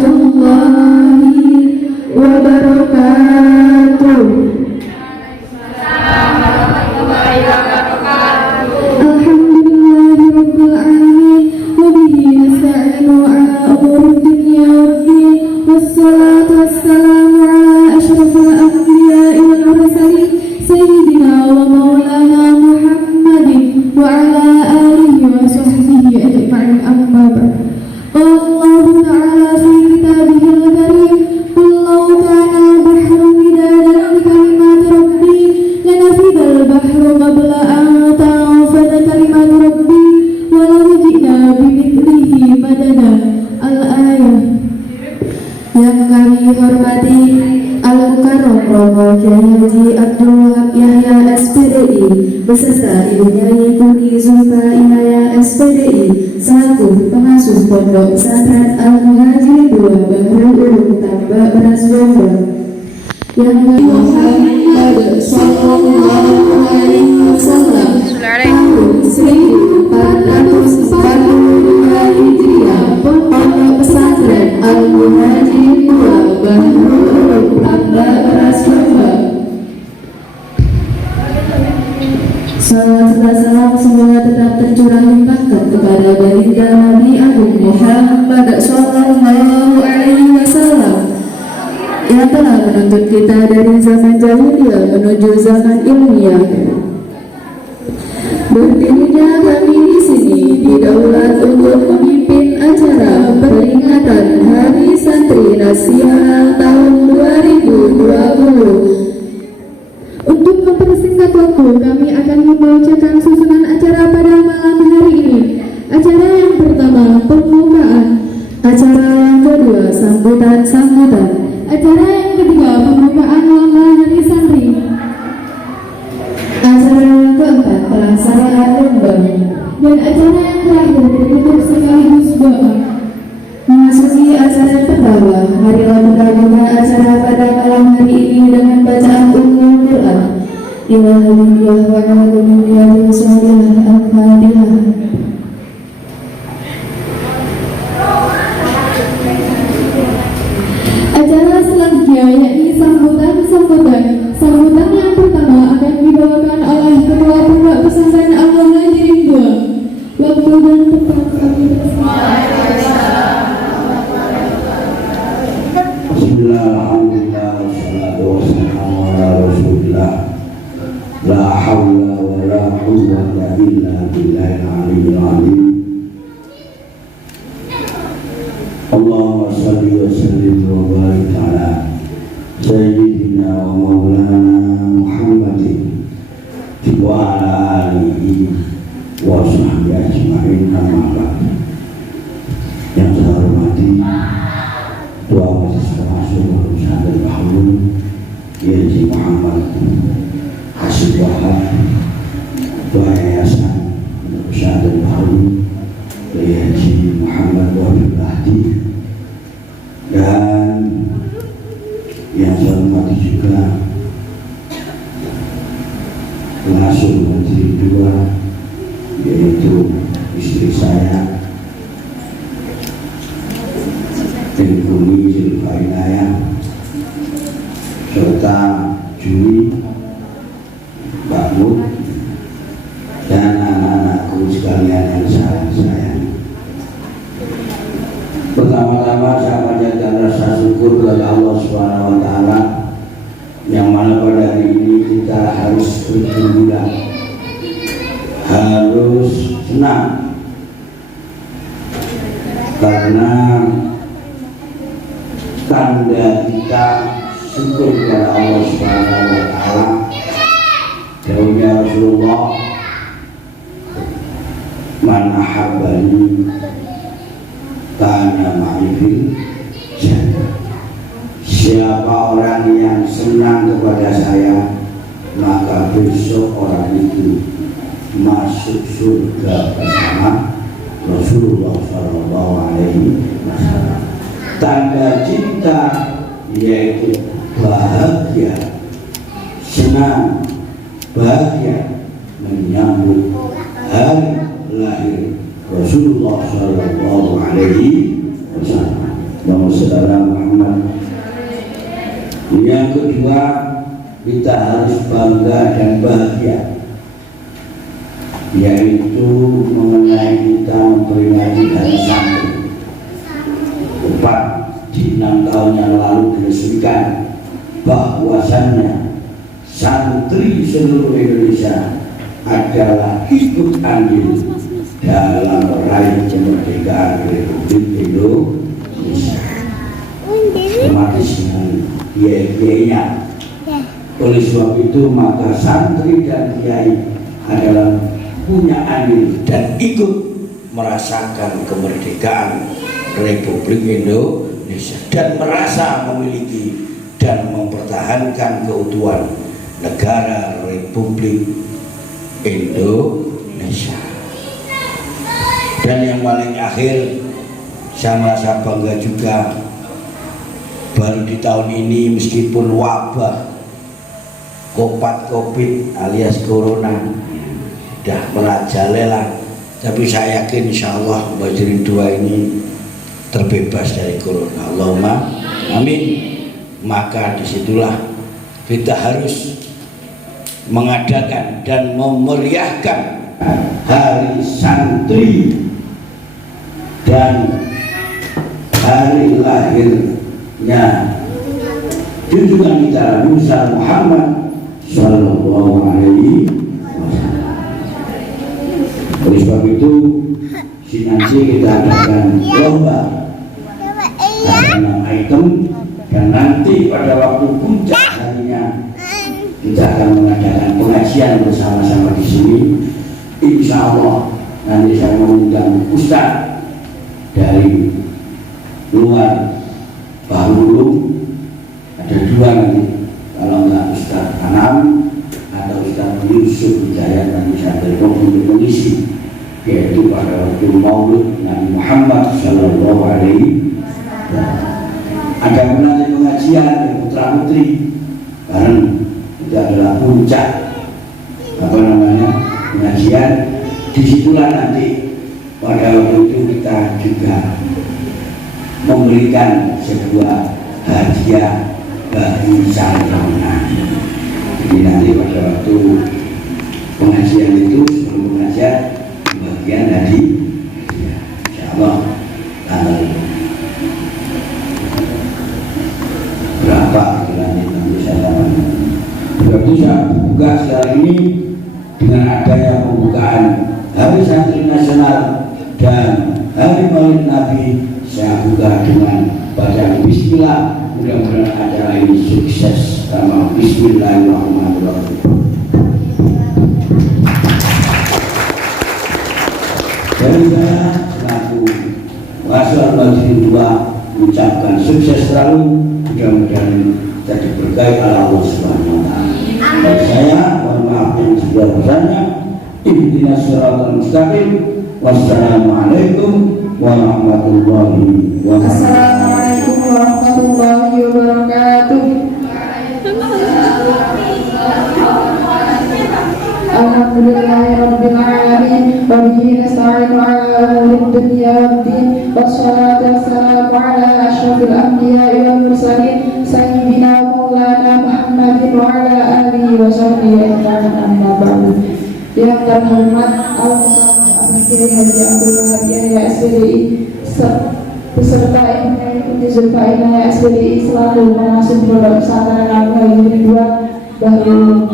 warahmatullahi wabarakatuh. Alhamdulillahirabbil alamin wa bihi nasta'inu ala umuri dunya waddin wassalatu wassalamu ala asyrafil anbiya'i wal mursalin sayyidina wa maulana Muhammadin wa ala alihi wa sahbihi ajma'in amma ba'd. Allahu ta'ala fi kitabihil karim qul law kana al-bahru midadan li kalimati rabbi lanafidal bahru qabla an tanfada kalimatu rabbi wa law ji'na bimithlihi madada. Al-ayah. Yang kami hormati Al-Mukarram Romo Kiai Haji Abdul Wahab Yahya SPDI beserta Ibu Nyai Kuni Zulfa Inaya SPDI selaku pengasuh Pondok Pesantren Al-Muhajirin 2 Bahrul Ulum Tambak Beras Bogor. Yang kami Muhammad sallallahu alaihi wasallam tahun 1442 Hijriah Pondok Pesantren Al-Muhajirin 2 Bahrul Ulum Tambak Beras Bogor. Salawat serta salam semoga tetap tercurah limpahkan kepada baginda Nabi Agung Muhammad sallallahu alaihi wasallam yang telah menuntut kita dari zaman jahiliyah menuju zaman ilmiah. Berdirinya kami di sini didaulat untuk memimpin acara peringatan Hari Santri Nasional tahun 2020. Untuk mempersingkat waktu, kami akan membacakan susunan acara pada malam hari ini. Acara yang pertama, pembukaan. Acara yang kedua, sambutan-sambutan. Acara yang ketiga, pembukaan lomba hari santri. Acara yang keempat, pelaksanaan lomba. Dan acara yang terakhir, ditutup sekaligus doa. Memasuki acara yang pertama, marilah kita buka acara pada malam hari ini dengan bacaan Ummul Quran. Ilahillah wa alhamdulillah al-Fatihah. Acara selanjutnya yakni sambutan-sambutan. Sambutan yang pertama akan dibawakan oleh Ketua Pondok Pesantren Al-Muhajirin 2. Waktu dan tempat kami bersama. Alhamdulillah wassalatu wassalamu ala rasulillah la hawla wa la quwwata illa billahil aliyyil azim. Allahumma shalli wa sallim wa barik ala sayyidina wa maulana Muhammadin wa ala alihi wa sahbihi ajma'in amma ba'd. Yang saya hormati Tua Mahasiswa Masuk Pesantren Bahru Haji Muhammad Hasyim Wahab, Tua Yayasan Pesantren Bahru Haji Muhammad Wahab Lahdi, dan yang saya hormati juga pengasuh Menteri 2 yaitu istri saya Kuni Zulfa Inaya serta Juli, Mbak Mut, dan anak-anakku sekalian yang saya sayangi. Pertama-tama saya panjatkan rasa syukur kepada Allah Subhanahu wa Ta'ala yang mana pada hari ini kita harus bergembira, harus senang karena tanda kita syukur kepada Allah Subhanahu wa Ta'ala. Dawuhnya Rasulullah, man ahabbani kana ma'i fil jannah. Siapa orang yang senang kepada saya, maka besok orang itu masuk surga bersama Rasulullah Sallallahu Alaihi Wasallam. Tanda cinta yaitu bahagia, senang, bahagia menyambut hari lahir Rasulullah Sallallahu Alaihi Wasallam. Saudara Muhammad. Yang kedua, kita harus bangga dan bahagia, yaitu mengenai kita memperingati hari santri. Tepat di 6 tahun yang lalu diresmikan bahwasannya santri seluruh Indonesia adalah ikut andil dalam meraih kemerdekaan Republik Indonesia. Otomatis dengan biaya-biayanya. Oleh sebab itu maka santri dan kiai adalah punya andil dan ikut merasakan kemerdekaan Republik Indonesia dan merasa memiliki dan mempertahankan keutuhan negara Republik Indonesia. Dan yang paling akhir, saya merasa bangga juga baru di tahun ini meskipun wabah COVID alias Corona sudah merajalela, tapi saya yakin insya Allah Majelis 2 ini terbebas dari Corona. Allahumma amin. Maka disitulah kita harus mengadakan dan memeriahkan hari santri dan hari lahirnya junjungan kita Musa Muhammad Sallallahu Alaihi Wasallam. Oleh sebab itu, nanti kita adakan lomba, ada 6 item, dan nanti pada waktu puncak harinya kita akan mengadakan pengajian bersama-sama di sini. Insya Allah nanti saya mengundang ustaz dari luar Bahulu, ada 2 nanti, kalau enggak Ustaz Anam atau Ustaz Yusuf Hidayat, nanti saya telepon untuk mengisi, yaitu pada waktu Maulid Nabi Muhammad Sallallahu Alaihi Wasallam. Ada nanti pengajian yang putra putri bareng, itu adalah puncak pengajian. Disitulah nanti pada waktu itu kita juga memberikan sebuah hadiah bagi santrinya. Jadi nanti pada waktu pengajian itu, sebelum pengajian, bagian dari insya Allah tanggal berapa nanti saya sampaikan. Berarti saya buka sekarang ini dengan adanya pembukaan Hari Santri Nasional dan Hari Maulid Nabi. Saya buka dengan bacaan Bismillah. Mudah-mudahan acara ini sukses. Sama Bismillahirrahmanirrahim. Dari saya selaku Wasal Majelis 2 mengucapkan sukses selalu. Mudah-mudahan kita diberkahi Allah Subhanahu wa taala. Dan saya mohon maaf yang sebesar-besarnya. Ihdinas siratal mustaqim. Wassalamualaikum warahmatullahi wabarakatuh. Assalamualaikum warahmatullahi wabarakatuh. Alhamdulillahirabbil alamin wa bihi nasta'inu ala umuri dunya waddin wassalatu wassalamu ala asyrafil anbiya'i wal mursalin sayyidina maulana Muhammadin wa ala alihi wa sahbihi ajma'in, amma ba'du. Yang terhormat Kiai Haji Abdul Wahab Yahya SPDI beserta Ibu Zulfa Inayah SPDI selalu mengasuh Pondok Pesantren Al-Muhajirin 2 Bahulu.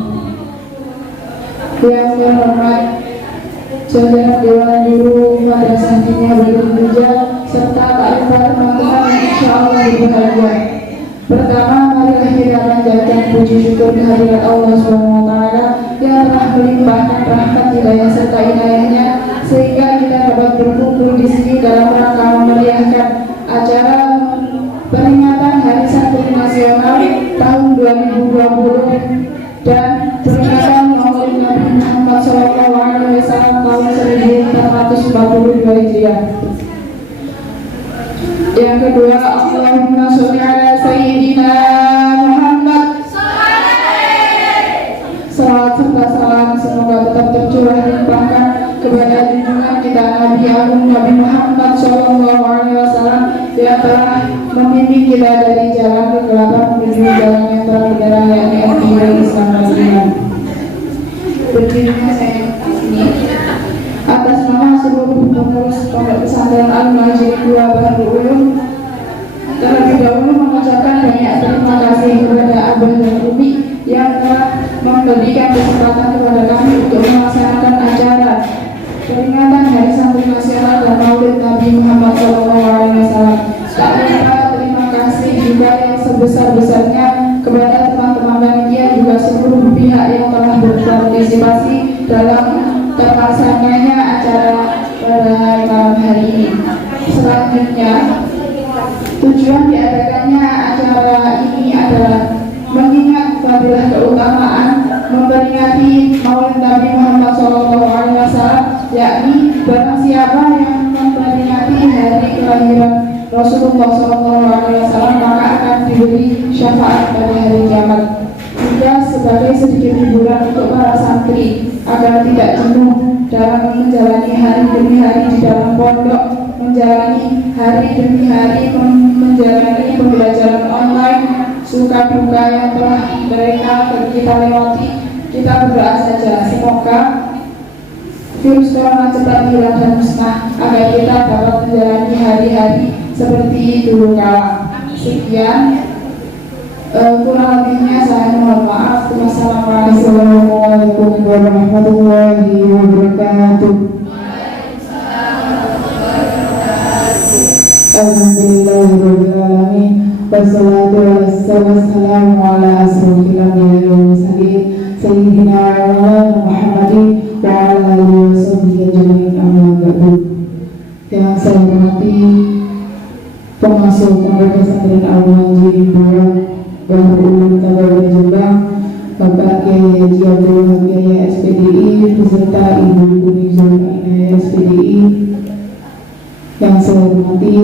Yang terhormat jajaran Dewan Guru Madrasah Diniyah Badrul Duja serta tak lupa teman-teman yang insya Allah berbahagia. Pertama, marilah kita panjatkan puji syukur kehadirat Allah SWT yang telah melimpahkan rahmat hidayah serta inayahnya sehingga kita dapat berkumpul di sini dalam rangka memeriahkan acara peringatan Hari Santri Nasional tahun 2020 dan peringatan Maulid Nabi Muhammad SAW tahun 1442 Hijriah. Yang kedua, Allahumma sholli ala Sayyidina Muhammad. Salawat serta salam semoga tetap tercurah limpahkan kepada junjungan kita Nabi Agung Nabi Muhammad SAW yang telah membimbing kita dari jalan kegelapan menuju jalan yang terang benderang, yakni al-iman Islam dan iman. Berdirinya saya di sini atas nama seluruh pengurus Pondok Pesantren Al-Majid 2 Bahrul Ulum, terlebih dahulu mengucapkan banyak terima kasih kepada Abah dan Umi yang telah memberikan kesempatan kepada kami untuk melaksanakan acara peringatan Hari Santri Nasional dan Maulid Nabi Muhammad SAW. Tak lupa terima kasih juga yang sebesar-besarnya kepada teman-teman panitia juga seluruh pihak yang telah berpartisipasi dalam terlaksananya acara pada malam hari ini. Selanjutnya, tujuan diadakannya acara ini adalah mengingat fadilah keutamaan memperingati Maulid Nabi Muhammad SAW, yakni barang siapa yang memperingati hari kelahiran Rasulullah SAW maka akan diberi syafaat pada hari kiamat. Juga sebagai sedikit hiburan untuk para santri agar tidak jenuh dalam menjalani hari demi hari di dalam pondok, menjalani hari demi hari menjalani pembelajaran online, suka duka yang telah mereka kita lewati. Kita berdoa saja semoga virus corona cepat hilang dan musnah agar kita dapat menjalani hari-hari seperti dulu kala. Sekian, kurang lebihnya saya mohon maaf. Wassalamualaikum warahmatullahi wabarakatuh. Alhamdulillahirrahmanirrahim. Wassalatu wassalamu ala asrofil anbiya'i wal mursalin Sayyidina Muhammadin wa ala alihi wa sahbihi ajma'in, amma ba'du. Yang saya hormati pengasuh Pondok Pesantren Al-Majid 2 Bahrul Ulum Kabupaten Jombang, Bapak Kiai Haji Abdul Wahab Yahya SPDI beserta Ibu Umi Zulmaina SPDI. Yang saya hormati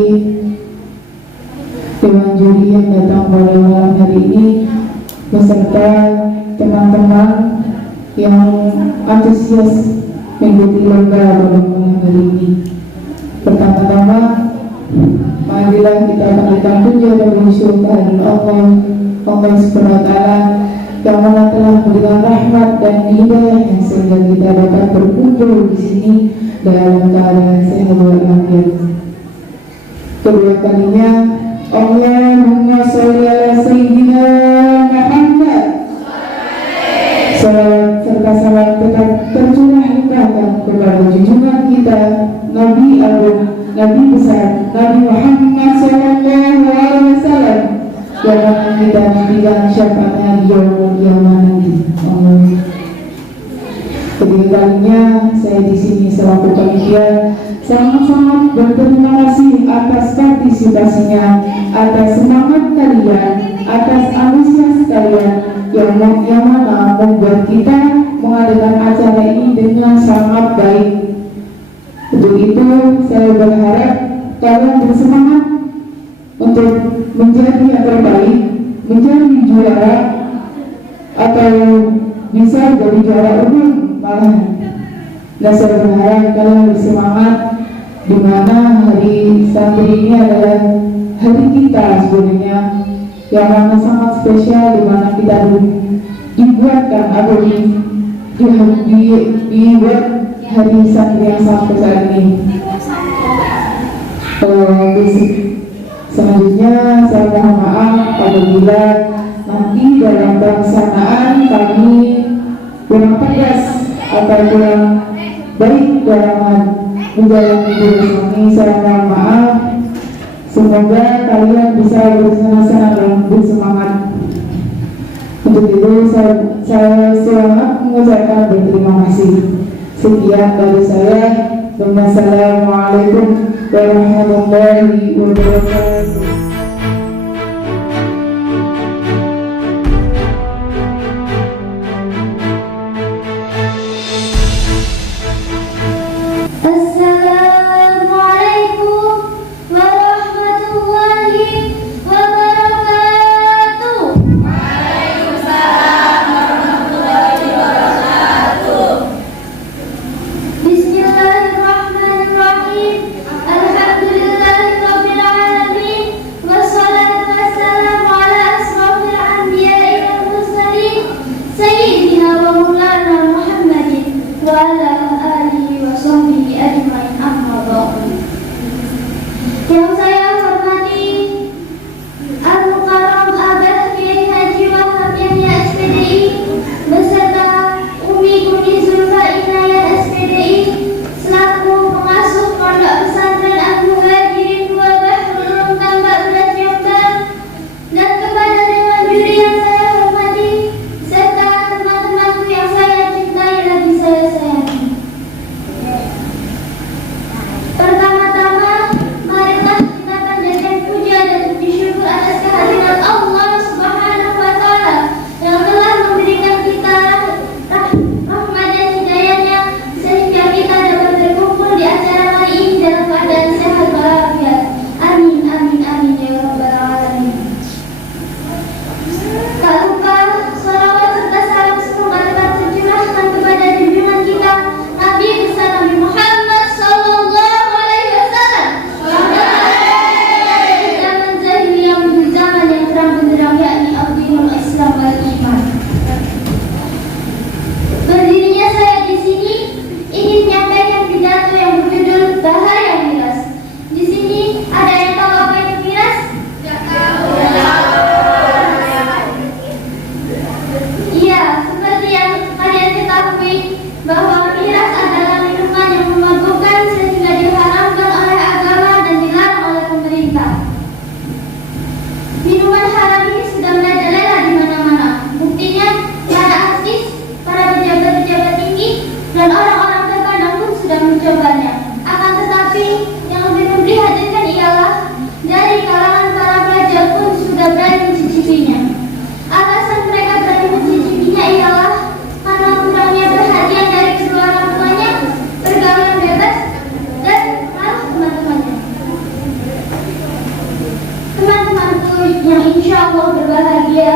dewan juri yang datang pada malam hari ini beserta teman-teman yang antusias mengikuti lomba pada malam hari ini. Pertama-tama, marilah kita panjatkan puja dan bersyukur kehadirat Allah Subhanahu wa Ta'ala yang mana telah memberikan rahmat dan hidayah sehingga kita dapat berkumpul di sini dalam keadaan sehat walafiat. Kedua kalinya, Allahumma sholli ala sayyidina Muhammad. Salawat serta salam tetap tercurah limpahkan kepada junjungan kita Nabi Agung, Nabi besar, Nabi Muhammad sallallahu alaihi wasallam yang akan kita nantikan syafaatnya di yaumul qiyamah nanti. Amin. Ketiga kalinya saya di sini selaku panitia sangat-sangat berterima kasih atas partisipasinya, atas semangat kalian, atas antusias kalian yang mana membuat kita mengadakan acara ini dengan sangat baik. Untuk itu saya berharap kalian bersemangat untuk menjadi yang terbaik, menjadi juara atau bisa jadi juara umum malahan. Dan saya berharap kalian bersemangat, di mana hari santri ini adalah hari kita sebenarnya yang mana sangat spesial, di mana kita dibuatkan atau dibuat hari santri yang sangat besar ini. Selanjutnya saya mohon maaf apabila nanti dalam pelaksanaan kami kurang tegas atau kurang baik dalam menjalani tugas ini. Saya mohon maaf. Semoga kalian bisa bersenang-senang dan bersemangat. Untuk itu saya sangat mengucapkan berterima kasih. Sekian dari saya. Wassalamualaikum warahmatullahi wabarakatuh. Bismillahirrahmanirrahim. Alhamdulillahirabbil alamin. yang insya Allah berbahagia.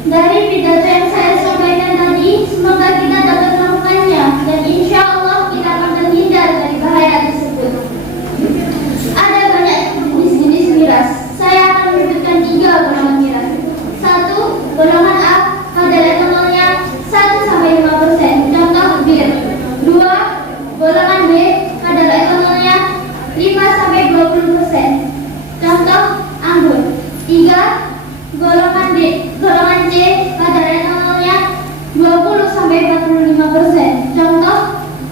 Dari pidato yang saya sampaikan tadi, semoga kita dapat melakukannya dan insya Allah kita akan terhindar dari bahaya tersebut. Ada banyak jenis miras. Saya akan menyebutkan 3 golongan miras. 1. Golongan A, kadar etanolnya 1-5%, contoh bir. 2. Golongan B, kadar etanolnya 5-20%, contoh anggur. 3. Golongan C, kadar etanolnya 20-45%, contoh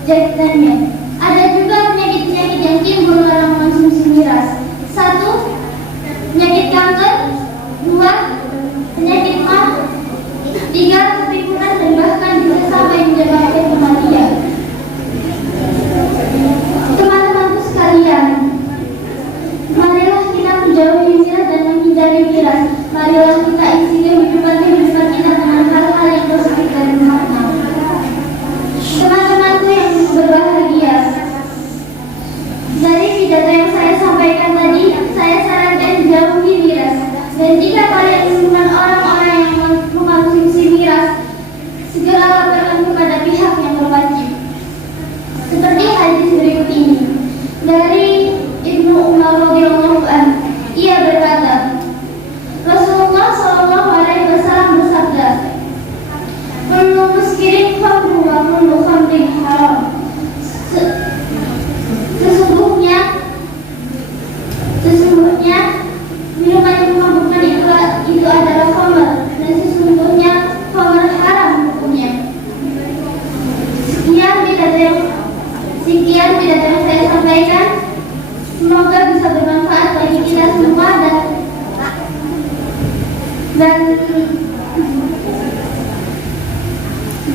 Jack Daniel. Ada juga penyakit-penyakit yang timbul karena mengonsumsi miras. 1. Penyakit kanker. 2. Penyakit mah. 3. Kepikunan dan bahkan bisa sampai menyebabkan kematian. Teman-temanku sekalian, marilah kita menjauhi miras dan menghindari miras. Marilah kita isi kehidupan kita dengan hal-hal yang positif dan bermakna. Teman-temanku yang berbahagia, dari pidato yang saya sampaikan tadi, saya sarankan jauhi miras. Dan jika kalian menemukan orang-orang yang mengkonsumsi miras, segera laporkan kepada pihak yang berwajib. Seperti hadis berikut ini dari Ibnu Umar radhiyallahu anhu, ia berkata, Rasulullah Shallallahu Alaihi Wasallam bersabda, "Kullu muskirin khamrun wa kullu khamrin haram." Sesungguhnya minuman yang memabukkan itu adalah khamr, dan sesungguhnya khamr haram hukumnya. Sekian pidato yang saya sampaikan. Semoga bisa bermanfaat bagi kita semua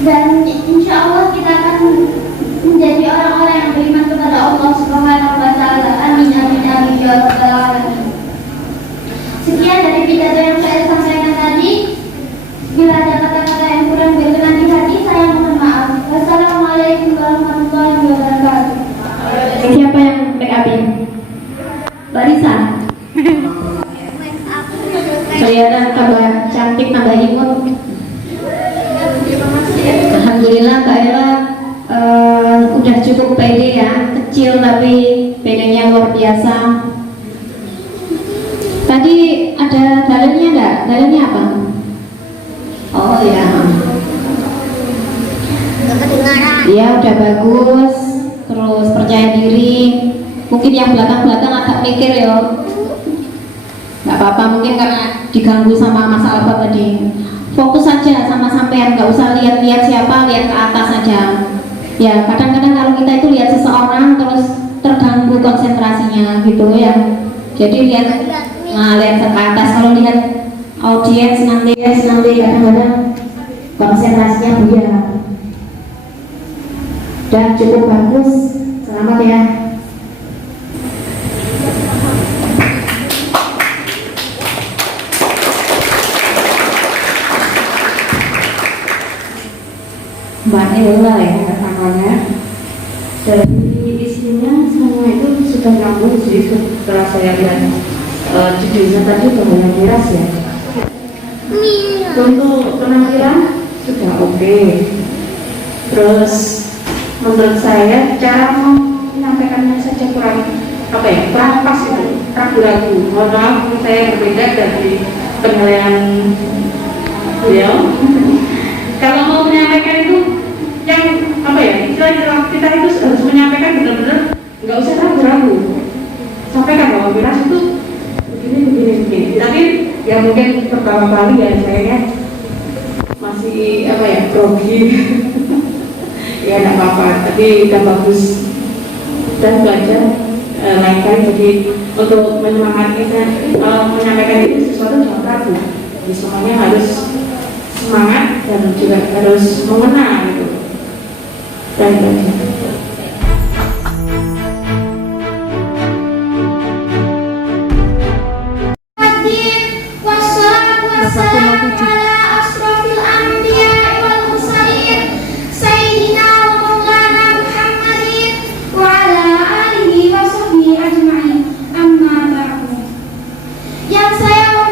dan insya Allah kita akan menjadi orang-orang yang beriman kepada Allah Subhanahu wa Ta'ala. Amin amin amin ya rabbal alamin. Sekian dari pidato yang saya sampaikan tadi. Bila ada kata-kata yang kurang berkenan di hati, saya mohon maaf. Wassalamualaikum warahmatullahi wabarakatuh. Siapa yang backup? Mbak Risa. Kelihatan tambah cantik, tambah imut. Alhamdulillah Mbak Ella udah cukup pede ya, kecil tapi pedenya luar biasa. Tadi ada dalilnya enggak? Dalilnya apa? Oh ya. Iya udah bagus, terus percaya diri. Mungkin yang belakang-belakang agak mikir ya. Nggak apa-apa, mungkin karena diganggu sama Mas Alfa tadi. Fokus saja sama sampean, nggak usah lihat-lihat siapa, lihat ke atas saja. Ya kadang-kadang kalau kita itu lihat seseorang terus terganggu konsentrasinya gitu ya. Jadi lihat ke atas. Kalau lihat audiens nanti kadang-kadang konsentrasinya buyar. Dan cukup bagus. Selamat ya. Mbak Ella ya namanya. Dari isinya semua itu sudah nyambung sih setelah saya lihat judulnya tadi bahaya miras ya. Untuk penampilan sudah oke. Terus menurut saya cara menyampaikannya saja kurang pas itu, ragu-ragu. Mohon maaf saya berbeda dari penilaian beliau. Kalau mau menyampaikan itu yang istilah kita itu harus menyampaikan benar-benar nggak usah ragu-ragu. Sampaikan bahwa miras itu begini. Tapi ya mungkin pertama kali ya saya masih grogi. Ya tidak apa-apa, tapi udah bagus dan belajar lain kali. Jadi untuk menyemangati kalau menyampaikan itu sesuatu jangan ragu. Jadi semuanya harus semangat dan juga harus mengenal gitu. Dan yang saya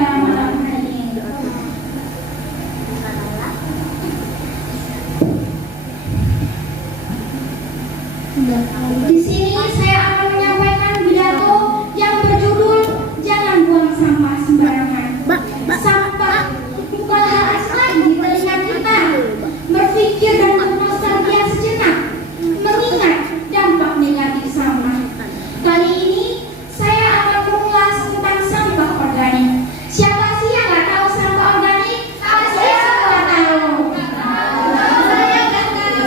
pada malam hari ini. Di sini saya akan menyampaikan pidato yang berjudul "Jangan buang sampah sembarangan". Sampah bukan hal asing di telinga kita. Berpikir dan bernostalgia sejenak, mengingat dampak negatif sampah. Kali ini saya akan mengulas tentang sampah organik. Siapa sih yang nggak tahu sampah organik? Pasti semua tahu.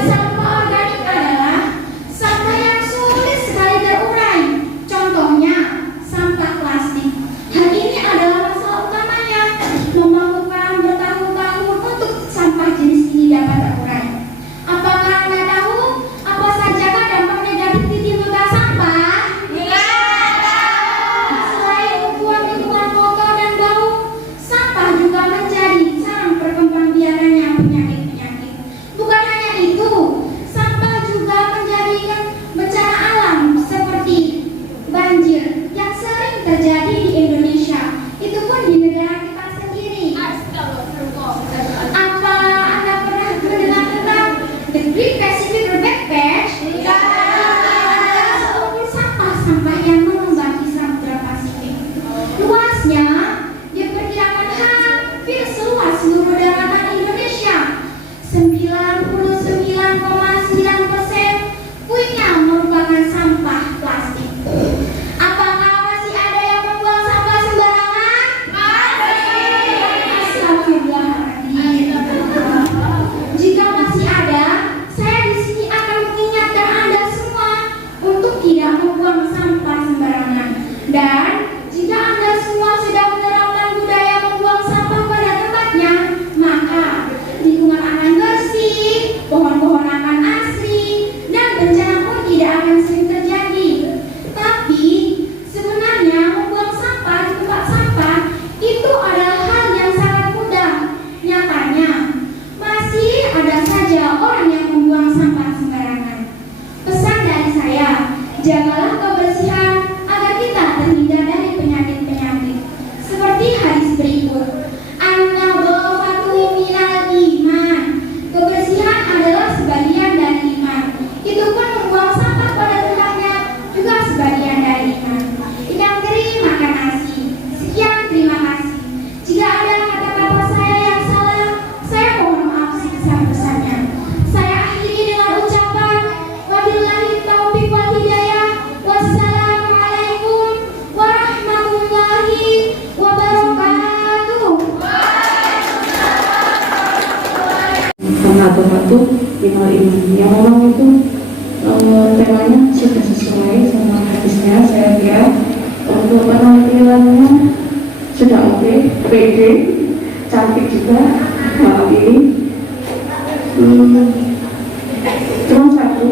Sampah organik adalah sampah yang sulit sekali terurai. Contohnya sampah plastik. Hal ini adalah masalah utamanya, membutuhkan bertahun-tahun untuk sampah jenis ini dapat terurai. Apakah Anda tahu apa saja dampak negatif ditimbulkan sampah? Selain membuat lingkungan kotor dan bau, sampah juga menjadi sarang perkembangbiakannya penyakit-penyakit. Bukan hanya itu, sampah juga menjadi bencana alam seperti banjir yang sering terjadi di Indonesia. Itu pun di negara kita sendiri. Apa Anda pernah mendengar tentang The Great Pacific Rebate Patch? Adalah seluruh sampah-sampah yang mengembang di Samudra Pasifik. Luasnya diperkirakan hampir seluas seluruh daratan Indonesia. 99,9% punya merupakan sampah plastik. Apakah masih ada yang membuang sampah sembarangan? Astagfirullahaladzim. Jika masih ada, saya di sini akan mengingatkan Anda semua untuk tidak membuang sampah sembarangan. Dan jika Anda semua sudah menerapkan budaya membuang sampah pada tempatnya, maka lingkungan akan bersih, pohon-pohon akan asri, dan bencana pun tidak akan sering terjadi. Tapi sebenarnya membuang sampah di tempat sampah itu adalah hal yang sangat mudah. Nyatanya masih ada saja orang yang membuang sampah sembarangan. Pesan dari saya, jagalah kebersihan agar kita terhindar dari penyakit-penyakit. Seperti hadis berikut, an-nadhafatu minal iman. Kebersihan adalah sebagian dari iman. Itu pun membuang sampah pada tempatnya juga sebagian dari iman. Ikan teri makan nasi. Sekian, terima kasih. Jika ada kata-kata saya yang salah, saya mohon maaf sebesar-besarnya. Saya akhiri dengan ucapan wabillahi taufiq wal hidayah. Wassalamualaikum warahmatullahi wabarakatuh. Satu final ini yang memang itu temanya sudah sesuai sama hadisnya. Saya kira untuk penampilannya sudah oke, pede, cantik juga malam ini. Cuma satu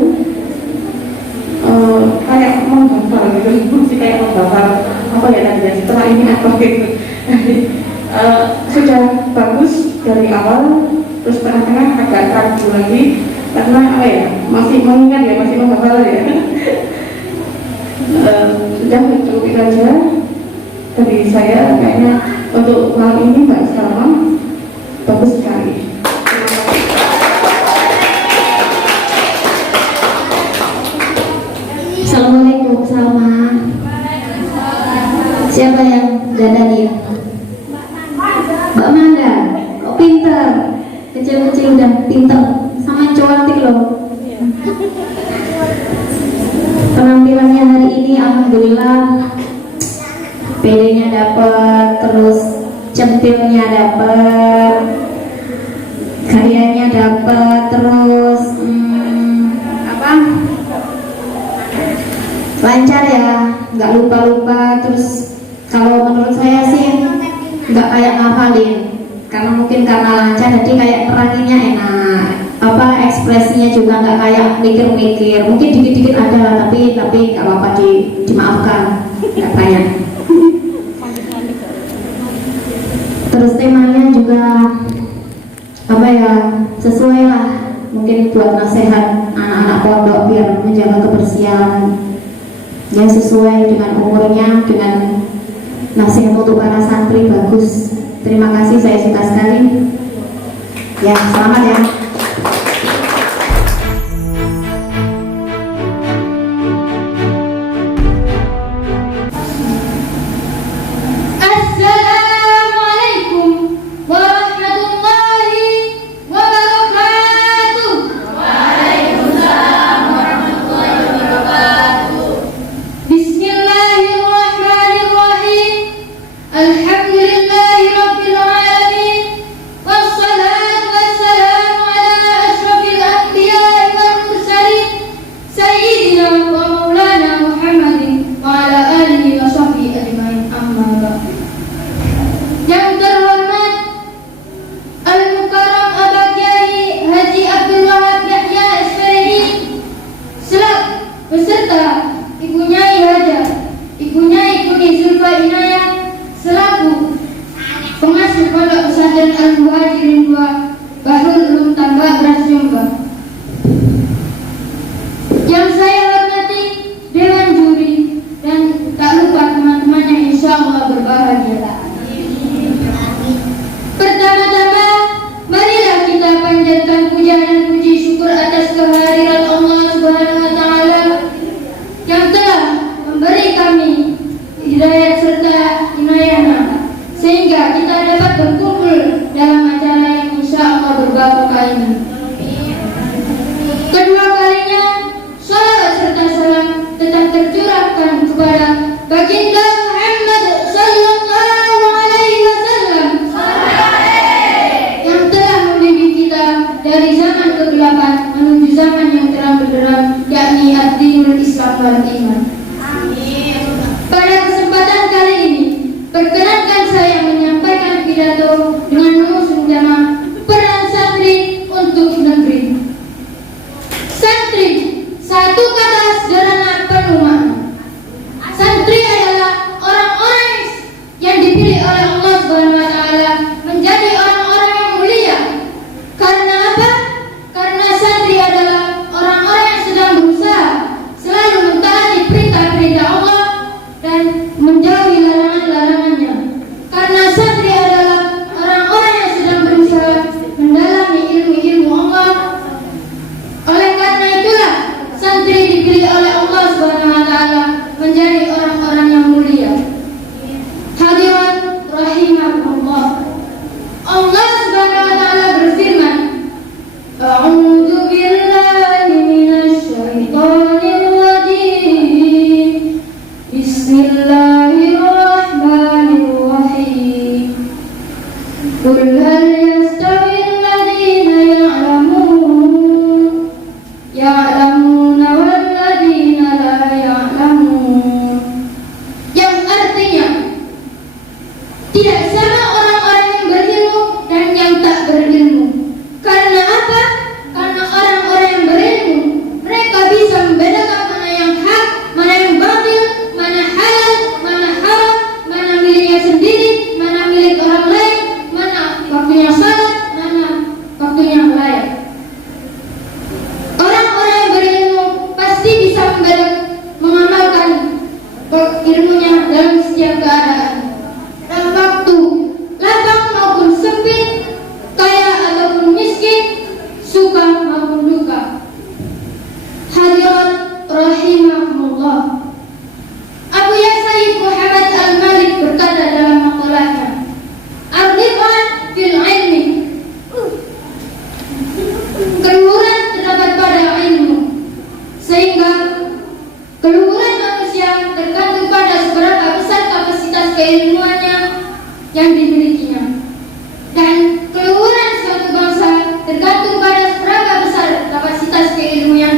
kayak menggambar gitu, masih kayak menggambar apa ya tadi ya, setelah ini apa gitu. Sudah bagus dari awal, terus tengah-tengah agak ragu lagi karena apa ya, masih mengingat ya, masih menghafal ya. Sudah cukup itu aja dari saya. Kayaknya untuk hal ini Mbak Salma bagus sekali. Assalamualaikum, Salma. Siapa yang dandanin? Mbak Manda. Kok pinter? Kecil-kecil udah pinter, sama cantik loh. Penampilannya hari ini alhamdulillah, PD-nya dapat, terus centilnya dapat, karyanya dapat, terus lancar ya, nggak lupa-lupa. Terus kalau menurut saya sih nggak kayak ngafalin, karena mungkin karena lancar jadi kayak neranginnya enak, ekspresinya juga nggak kayak mikir-mikir. Mungkin dikit-dikit ada lah, tapi nggak apa-apa, dimaafkan, nggak kayak. Terus temanya juga sesuai lah, mungkin buat nasihat anak-anak pondok biar menjaga kebersihan yang sesuai dengan umurnya, dengan nasihat untuk para santri bagus. Terima kasih, saya suka sekali. Ya, selamat ya. Assalamualaikum warahmatullahi wabarakatuh. Waalaikumsalam warahmatullahi wabarakatuh. Bismillahirrahmanirrahim. Alhamdulillahi rabbil alamin. Wassalatu wassalamu ala asyrafil anbiya'i wal mursalin sayyidina wa maulana Muhammadin wa ala alihi wa sahbihi ajmain. Amma ba'd. Yang terhormat Al-Mukarram Abah Kiai Haji Abdul Wahab Yahya SPDI beserta Ibu Nyai Haja, Ibu Nyai Kuni Zulfa Inayah selaku pengasuh Pondok Pesantren Al-Muhajirin 2 Bahrul Ulum Tambak Beras Jombang. Yang saya hormati Dewan Juri dan tak lupa teman-temannya, insya Allah berbahagia. Pertama-tama, marilah kita panjatkan puja dan puji syukur atas kehadiran Allah Subhanahu wa Ta'ala yang telah memberi kami hidayah serta inayahnya sehingga kita dapat berkumpul dalam acara yang insya Allah berbarokah ini. Kedua kalinya, salawat serta salam tetap tercurahkan kepada Baginda Muhammad sallallahu alaihi wasallam yang telah membimbing kita dari zaman kegelapan menuju zaman yang terang benderang, yakni ad-dinul Islam wal iman. Pada kesempatan kali ini, perkenankan saya menyampaikan pidato dengan mengusung tema peran santri untuk negeri. Santri, satu kata sederhana penuh makna. Santri adalah orang-orang yang dipilih oleh Allah Subhanahu wa Ta'ala menjadi orang-orang yang mulia. Karena apa? Karena santri adalah orang-orang yang sedang berusaha selalu mentaati perintah-perintah Allah dan menjauhi larangan-larangannya. Karena santri adalah orang-orang yang sedang berusaha mendalami ilmu-ilmu Allah. Oleh karena itulah santri dipilih oleh Allah Subhanahu wa Ta'ala menjadi orang-orang yang mulia. Hadirin rahimahullah. Allah Subhanahu wa Ta'ala berfirman, A'udzu billahi minasy syaithanir rajim. Bismillahirrahmanirrahim. Qul hal yastawi alladziina ya'lamuna wal ladziina la ya'lamun. Yang artinya tidak sama orang-orang yang berilmu dan yang tak berilmu. Karena apa? Karena orang-orang yang berilmu mereka bisa membedakan mana yang hak, mana yang batil, mana halal, mana haram, mana miliknya sendiri, mana milik orang lain, mana waktunya salat, mana waktunya layak. Orang-orang yang berilmu pasti bisa mengamalkan ilmunya dalam setiap keadaan, dalam waktu lapang maupun sempit, kaya ataupun miskin, suka maupun duka. Hadirin rahimahumullah. Abu Sayyid Muhammad Al-Malik berkata dalam maqalahnya, Ar-rif'ah fil ilmi. Keluhuran terdapat pada ilmu, sehingga keluhuran manusia tergantung pada seberapa besar kapasitas keilmuannya yang dimilikinya, dan keluhuran suatu bangsa tergantung pada seberapa besar kapasitas keilmuan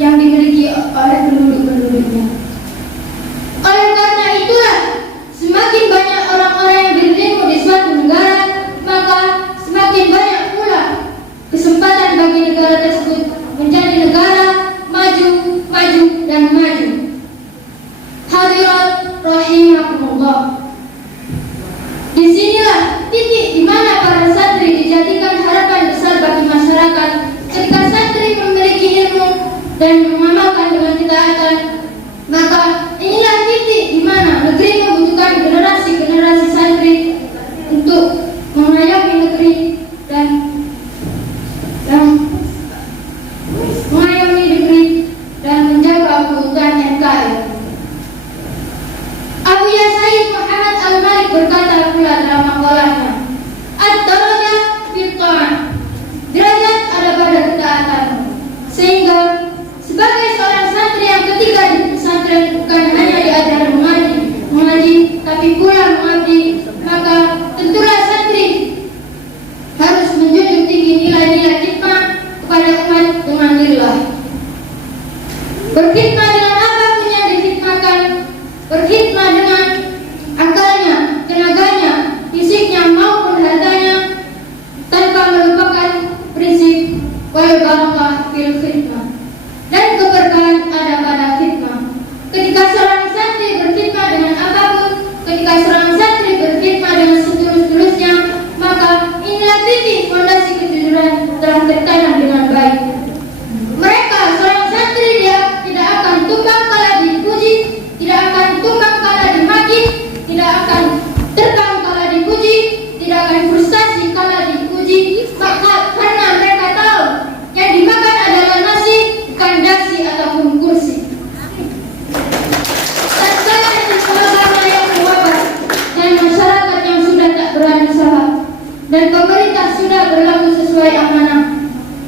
yang dimiliki oleh penduduk-penduduknya. Oleh karena itulah, semakin banyak orang-orang yang berilmu di suatu negara, maka semakin banyak pula kesempatan bagi negara tersebut menjadi negara maju, dan maju. Hadirat rahimahumullah. Disinilah titik di mana para santri dijadikan harapan dalam makalahnya, ad-darajah fil ta'ah, derajat ada pada ketaatanmu. Sehingga sebagai seorang santri yang ketika di pesantren bukan hanya diajar mengaji, tapi pula mengabdi, maka tentulah santri harus menjunjung tinggi nilai-nilai khidmat kepada umat dengan lillah. Berkhidmat dengan apapun yang dikhidmatkan, berkhidmat dengan akalnya, tenaganya, fisiknya maupun hartanya, tanpa melupakan prinsip wal barakah fil khidmah, dan keberkahan ada pada khidmah. Ketika seorang santri berkhidmat dengan apapun, ketika seorang santri berkhidmat dengan setulus-tulusnya, maka inilah titik fondasi kejujuran telah tertanam dengan baik. Mereka seorang santri dia tidak akan tumbang kala dipuji, tidak akan tumbang kala dimaki, tidak akan terbang kala dipuji, tidak akan frustasi kala dipuji, maka karena mereka tahu yang dimakan adalah nasi, bukan dasi ataupun kursi. Tatkala Islam agama yang mewabah dan masyarakat yang sudah tak berani salah dan pemerintah sudah berlaku sesuai amanah,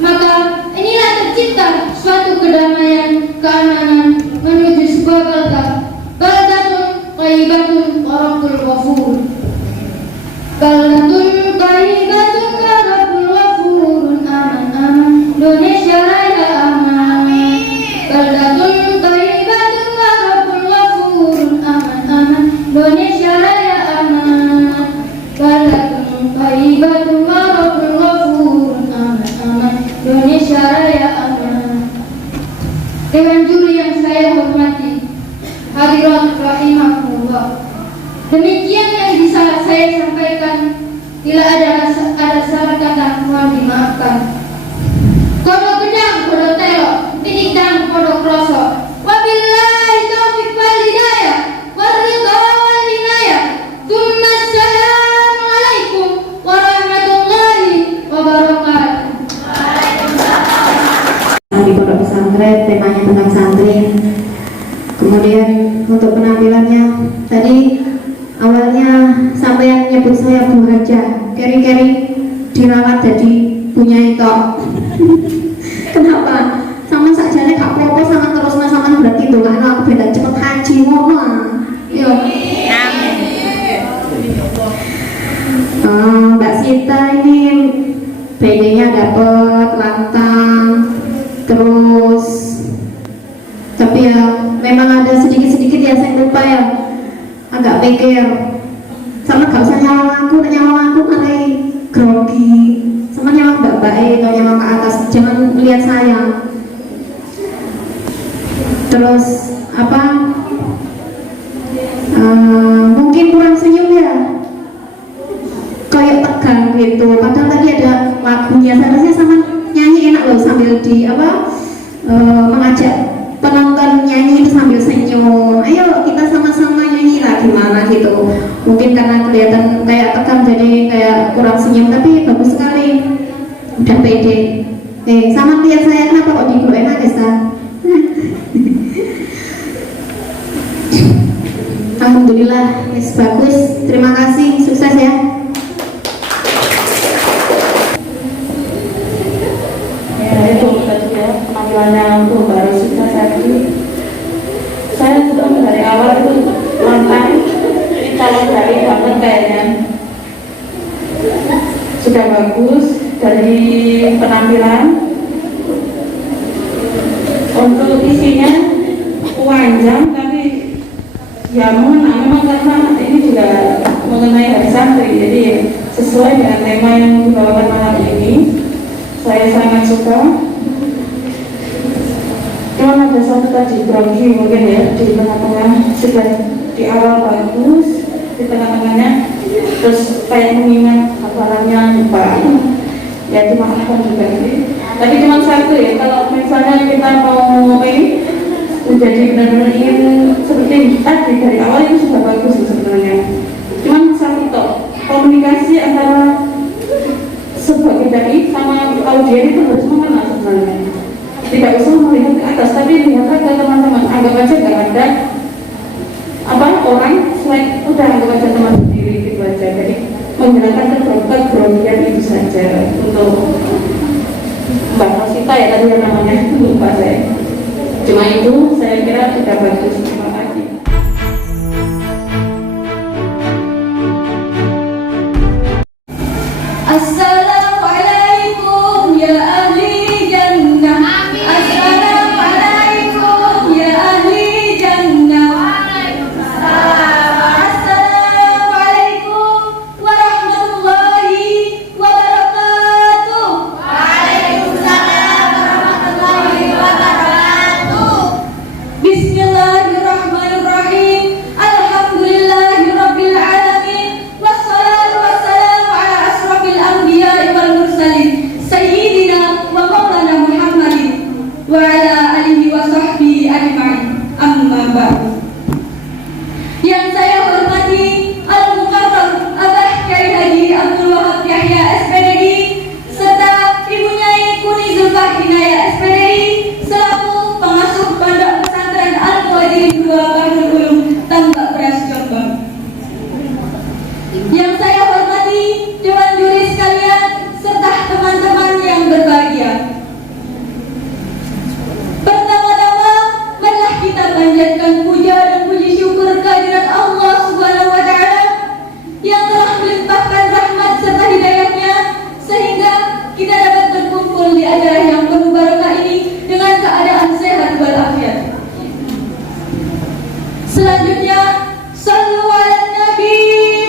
maka inilah tercipta suatu kedamaian, keamanan menuju sebuah baldatun thayyibatun wa rabbul ghafur. Baldatun thayyibatun wa rabbul ghafurun, aman-aman Indonesia Raya aman. Baldatun thayyibatun wa rabbul ghafurun, aman-aman Indonesia Raya aman. Baldatun thayyibatun wa rabbul ghafurun, aman-aman Indonesia Raya aman. Dewan juri yang saya hormati, hadirat rahimahullah, demikian yang bisa saya sampaikan. Bila ada salah kata, mohon dimaafkan. Kodo gedang, kodo telo, titik dang, kodo kroso. Wabillahi taufiq wal hidayah, waridha wal inayah. Assalamualaikum warahmatullahi wabarakatuh. Di pondok pesantren, temanya tentang santri. Kemudian untuk penampilannya tadi awalnya sampai yang menyebut saya Bu Haja, keri-keri dirawat jadi punya itu. Kenapa? Sama sakjane gak apa-apa sama terus sama berarti itu kan aku beda cepet haji ngono. Yo. Mbak Sita ini PD-nya dapat lantang, terus tapi ya memang ada sedikit-sedikit ya saya lupa ya, agak pikir sama gak usah nyawang aku malah grogi, sama nyawang mbak-mbak atau nyawang ke atas, jangan lihat saya. Terus apa mungkin kurang senyum ya, kayak tegang gitu, padahal tadi ada lagunya, seharusnya sama nyanyi enak loh sambil di mengajak penonton nyanyi itu sambil senyum. Ayo kita sama-sama nyanyi lah gimana gitu. Mungkin karena kelihatan kayak tegang jadi kayak kurang senyum, tapi bagus sekali, udah pede. Sama lihat saya kenapa kok dikeluarin nangis kan? Alhamdulillah, yes, bagus. Terima kasih, sukses ya. Itu tadi ya penampilannya untuk Mbak Rosita tadi. Saya sudah dari awal itu nonton calon dari banget kayaknya. Sudah bagus dari penampilan. Untuk isinya panjang tapi ya memang karena ini juga mengenai hari santri, jadi sesuai dengan tema yang dibawakan malam ini. Saya sangat suka. Cuma ada satu tadi grogi mungkin ya di tengah-tengah, sudah di awal bagus, di tengah-tengahnya terus kayak mengingat hafalannya lupa. Ya dimaafkan juga sih. Tapi cuma satu ya, kalau misalnya kita mau ini menjadi benar-benar ingin seperti tadi dari awal itu sudah bagus sebenarnya. Cuma satu toh komunikasi antara sebagai dai sama audien itu harus mengenal sebenarnya. Tidak usah melihat ke atas, tapi lihatlah ke teman-teman. Anggap aja nggak ada orang selain udah anggap aja teman sendiri gitu aja. Jadi belajar untuk Mbak Rosita ya tadi yang namanya, lupa saya. Cuma itu saya kira sudah bagus. Terima kasih. Assalamualaikum ya ahli jannah. Assalamualaikum ya ahli jannah. Assalamualaikum warahmatullahi wabarakatuh. Bismillahirrahmanirrahim. Alhamdulillahirabbil alamin. Wassalatu wassalamu ala asrofil anbiya'i wal mursalin sayyidina wa maulana Muhammadin wa ala alihi wa sahbihi ajma'in. Amma ba'du. Yang saya hormati Al-Mukarram Abah Kyai Haji Abdul Wahab Yahya SPDI serta Ibu Nyai Kuni Zulfah Hinaya SPDI selaku pengasuh Pondok Pesantren Al-Muhajirin 2 Bahrul Ulum Tambak Beras Jombang. Yang saya hormati Dewan Juri sekalian serta teman-teman yang berbahagia. Pertama-tama, marilah kita panjatkan puja dan puji syukur kehadirat Allah Subhanahu wa Ta'ala yang telah melimpahkan rahmat serta hidayahnya sehingga kita dapat berkumpul di acara yang penuh barokah ini dengan keadaan sehat walafiat. Selanjutnya, sallu ala Nabi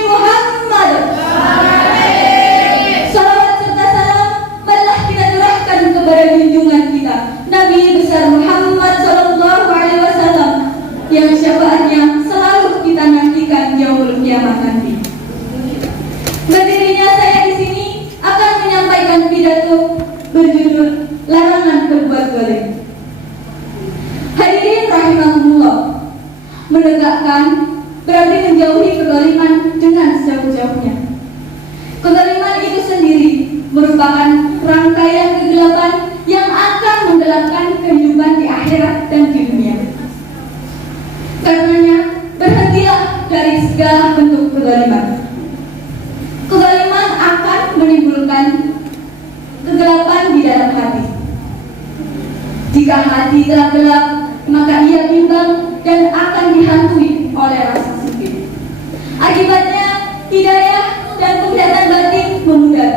Muhammad. Salawat serta salam marilah kita curahkan kepada junjungan kita Nabi besar Muhammad sallallahu alaihi wasallam yang syafaatnya selalu kita nantikan yaumul kiamat nanti. Berdirinya saya di sini akan menyampaikan pidato berjudul Larangan Berbuat Zalim. Hadirin rahimahumullah, menegakkan berarti menjauhi kezaliman dengan sejauh-jauhnya. Kezaliman itu sendiri merupakan rangkaian kegelapan yang akan menggelapkan kehidupan di akhirat dan di dunia. Karenanya, berhentilah dari segala bentuk kezaliman. Kezaliman akan menimbulkan kegelapan di dalam hati. Jika hati telah gelap, maka ia bimbang dan akan dihantui oleh rasa sempit. Akibatnya, hidayah dan penglihatan batin memudar,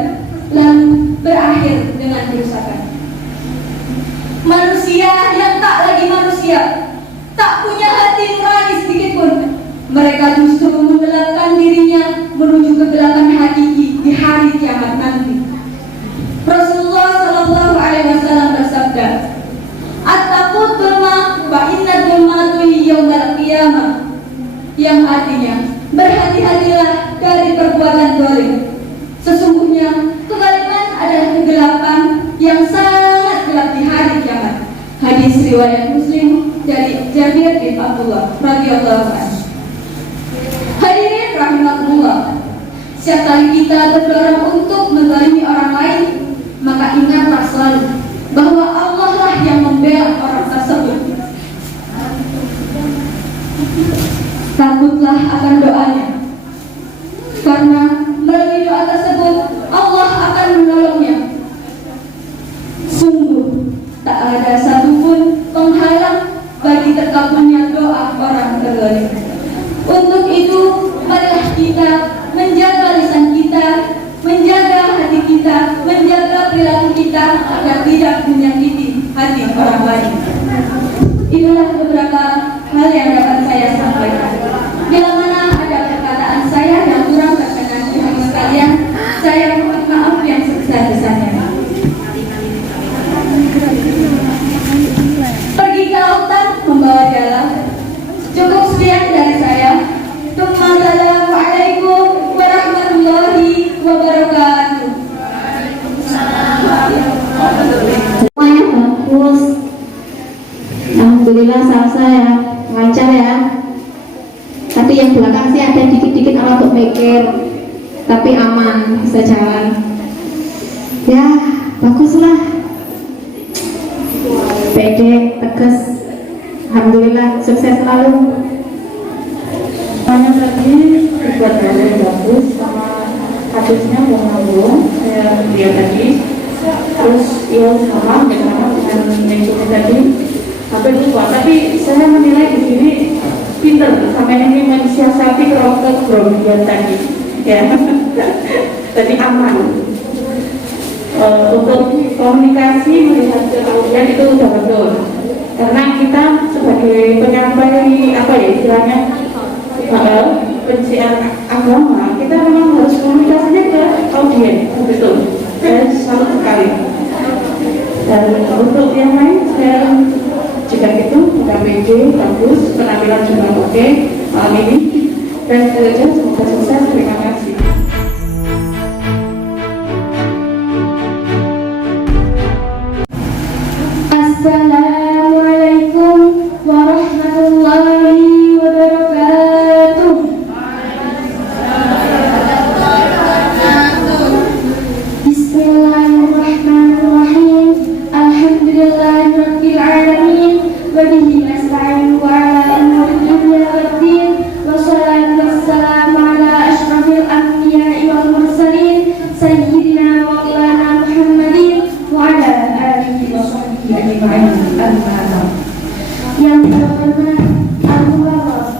lalu berakhir dengan kerusakan. Manusia yang tak lagi manusia, tak punya hati nurani sedikit pun, mereka justru menggelapkan dirinya menuju kegelapan hakiki di hari kiamat nanti. Rasulullah Shallallahu Alaihi Wasallam bersabda, "At-taqud dzulma wa inna dzulma yaumil qiyamah," yang artinya berhati-hatilah dari perbuatan zalim. Sesungguhnya kezaliman adalah kegelapan yang sangat gelap di hari kiamat. Hadis riwayat Muslim dari Jabir bin Abdullah radhiyallahu anhu. Hadirin rahimakumullah, setiap kali kita terdorong untuk menzalimi orang lain, maka ingatlah selalu bahwa Allah lah yang membela orang tersebut. Takutlah akan doanya, karena melalui doa tersebut Allah akan menolongnya. Sungguh tak ada satupun penghalang bagi terkabulnya doa orang terzalim. Untuk itu, marilah kita menjaga lisan kita, menjaga hati kita, menjaga perilaku kita agar tidak menyakiti hati orang lain. Itulah beberapa hal yang dapat saya sampaikan. Bila mana ada perkataan saya yang kurang berkenan di hati sekalian, saya mohon maaf yang sebesar-besarnya. Pergi ke lautan membawa jala. Cukup sekian dari saya. Assalamualaikum warahmatullahi wabarakatuh. Semuanya bagus. Alhamdulillah salsa ya, lancar ya. Tapi yang belakang sih ada dikit-dikit ala untuk mikir, tapi aman, bisa jalan. Ya, baguslah. Pede, tegas. Alhamdulillah, sukses selalu. Semuanya tadi dibuat yang bagus sama statusnya mau ngomong, saya lihat tadi, terus ya sama dengan mengikuti tadi, sampai lupa. Tapi saya menilai di sini pinter, sampai ini mensiasati kegrogian tadi, ya. Tadi aman. Untuk komunikasi melihat ke audiens itu sudah betul, karena kita sebagai penyampai apa ya istilahnya penciar agama, kita memang harus komunikasinya ke audiens, betul. Saya salut sekali. Dan untuk yang lain saya juga itu sudah pede, bagus, penampilan juga oke malam ini, dan semoga sukses. Terima kasih. Assalamualaikum warahmatullahi wabarakatuh. Bismillahirrahmanirrahim. Alhamdulillahirabbil alamin. Wa bihi nasta'inu ala umuri dunya waddin. Wassalatu wassalamu ala asyrafil anbiya'i wal mursalin sayyidina wa maulana Muhammadin wa ala alihi wa sahbihi ajma'in. Yang terhormat Al-Mukarram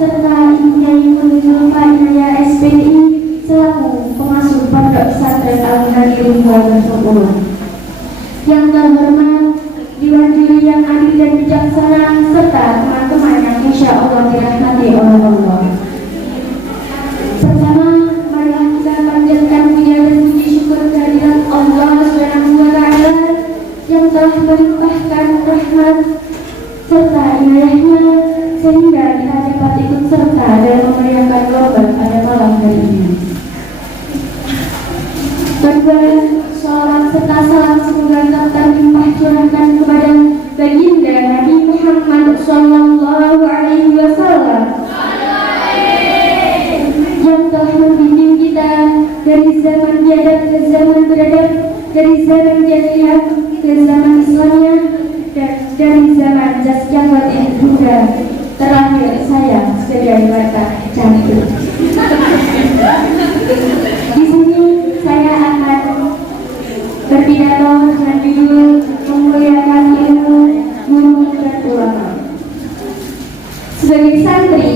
serta Ibunya Ibu Zulfa Inaya SPDI selaku pengasuh Pondok Pesantren Al-Munawirin Kuala Lumpur. Yang terhormat Dewan Juri yang adil dan bijaksana serta teman-teman yang insya Allah dirahmati oleh Allah. Pertama, marilah kita panjatkan puja dan puji syukur kehadirat Allah Subhanahu wa Ta'ala yang telah melimpahkan rahmat serta inayahnya sehingga kita dapat ikut serta dalam memeriahkan lomba pada malam hari ini. Kedua, salam serta salam semoga tetap terlimpah curahkan kepada baginda Nabi Muhammad Sallallahu Alaihi Wasallam yang telah membimbing kita dari zaman biadab ke zaman beradab, dari zaman jahiliyah ke zaman Islamiyah, dan dari zaman Zazkiyah Batin hingga terakhir saya sebagai wanita cantik. Di sini saya akan berpidato dengan judul memuliakan ilmu, guru dan ulama. Sebagai santri,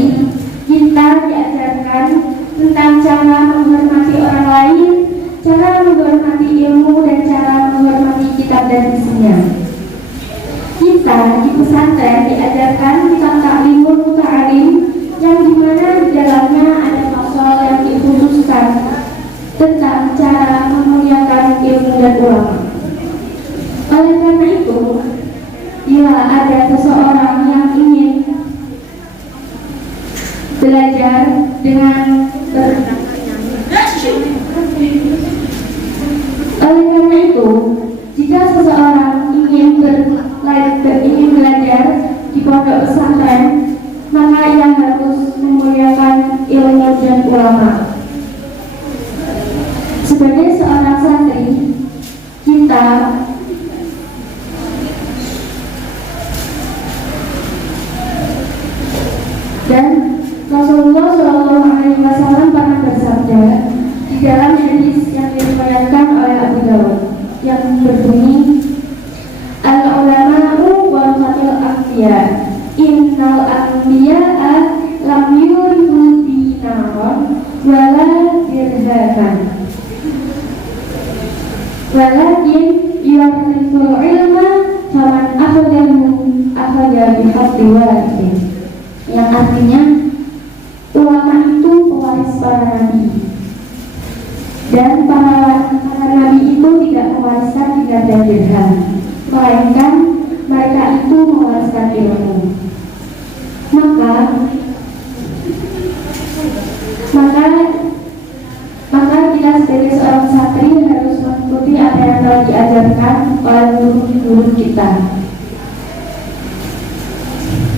kita diajarkan tentang cara menghormati orang lain, cara menghormati ilmu, dan cara menghormati kitab dan isinya. Kita di pesantren diajarkan tentang taklimul muta'alim, yang dimana di dalamnya ada pasal yang dikhususkan tentang cara memuliakan ilmu dan ulama. Oleh karena itu, bila ada seseorang yang ingin belajar dengan oleh karena itu, jika seseorang ingin belajar di pondok pesantren, maka ia harus memuliakan ilmu dan ulama. Sebagai seorang santri, kita dan Rasulullah Shallallahu Alaihi Wasallam pernah bersabda di dalam hadis yang diriwayatkan oleh Abu Dawud yang berbunyi, al-ulama'u warasatul anbiya, innal anbiya'a lam yurithu dinaran wala dirhaman walakin yurithu ilma faman akhadha bihaddi warithin, yang artinya ulama itu pewaris para nabi, dan para nabi itu tidak mewariskan dinar dan dirham, melainkan mereka itu mewariskan ilmu. Maka kita sebagai seorang santri harus mengikuti apa yang telah diajarkan oleh guru-guru kita.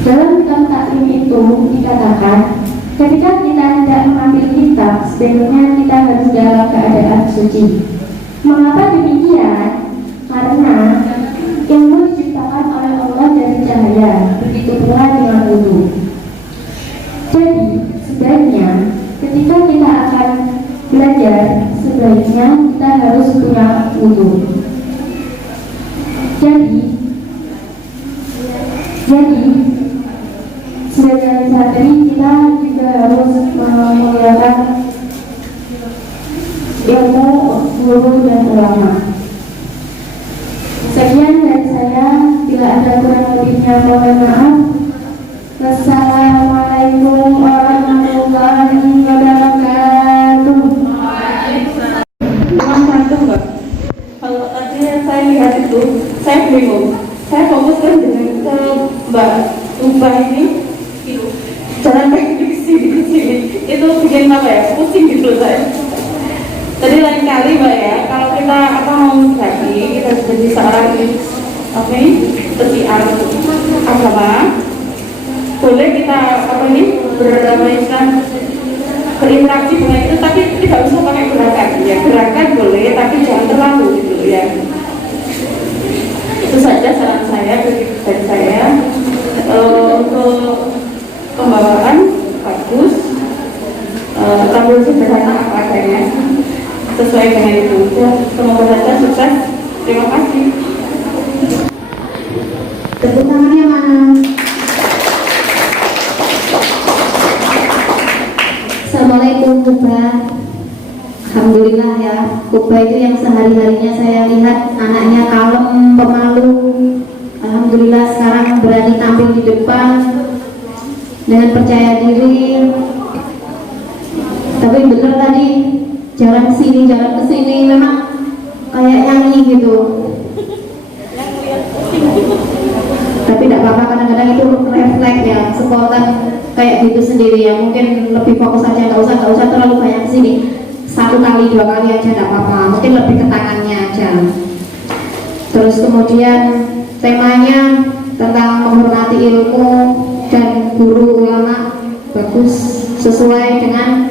Dalam kitab taklim itu dikatakan, ketika kita tidak mengambil kitab, sebenarnya kita harus dalam keadaan suci. Mengapa demikian? Karena ilmu diciptakan oleh Allah dari cahaya, begitu pula dengan wudu. Jadi, sebaiknya ketika kita akan belajar, sebaiknya kita harus punya wudu. Jadi sebagai santri kita juga harus memuliakan ilmu guru dan ulama. Sekian dari saya, bila ada kurang lebihnya mohon maaf. Wassalamualaikum warahmatullahi wabarakatuh. Enggak? Kalau tadi saya lihat itu, saya bingung. Saya fokuskan dengan ke Mbak Ubah ini, jalan teknik sini itu bikin apa ya, pusing gitu saya. Tadi lain kali Mbak ya, kalau kita mau jadi, kita jadi seorang pesiar agama, boleh kita berinteraksi dengan itu, tapi tidak usah pakai gerakan. Ya gerakan boleh, tapi jangan terlalu gitu ya. Itu saja saran saya dari saya. Untuk pembawaan bagus, tampil sederhana apa adanya, sesuai dengan itu. Semoga saja sukses. Terima kasih. Tepuk tangannya mana? Assalamualaikum Kuba. Alhamdulillah ya, Kuba itu yang sehari-harinya saya lihat anaknya kalem, pemalu. Alhamdulillah sekarang berani tampil di depan dengan percaya diri. Tapi benar tadi jalan ke sini memang kayak nyanyi gitu. Tapi tidak apa-apa, kadang-kadang itu refleks ya, spontan kayak gitu sendiri ya. Mungkin lebih fokus aja, nggak usah terlalu banyak kesini. 1 kali 2 kali aja tidak apa-apa, mungkin lebih ke tangannya aja. Terus kemudian temanya tentang menghormati ilmu dan guru ulama, bagus, sesuai dengan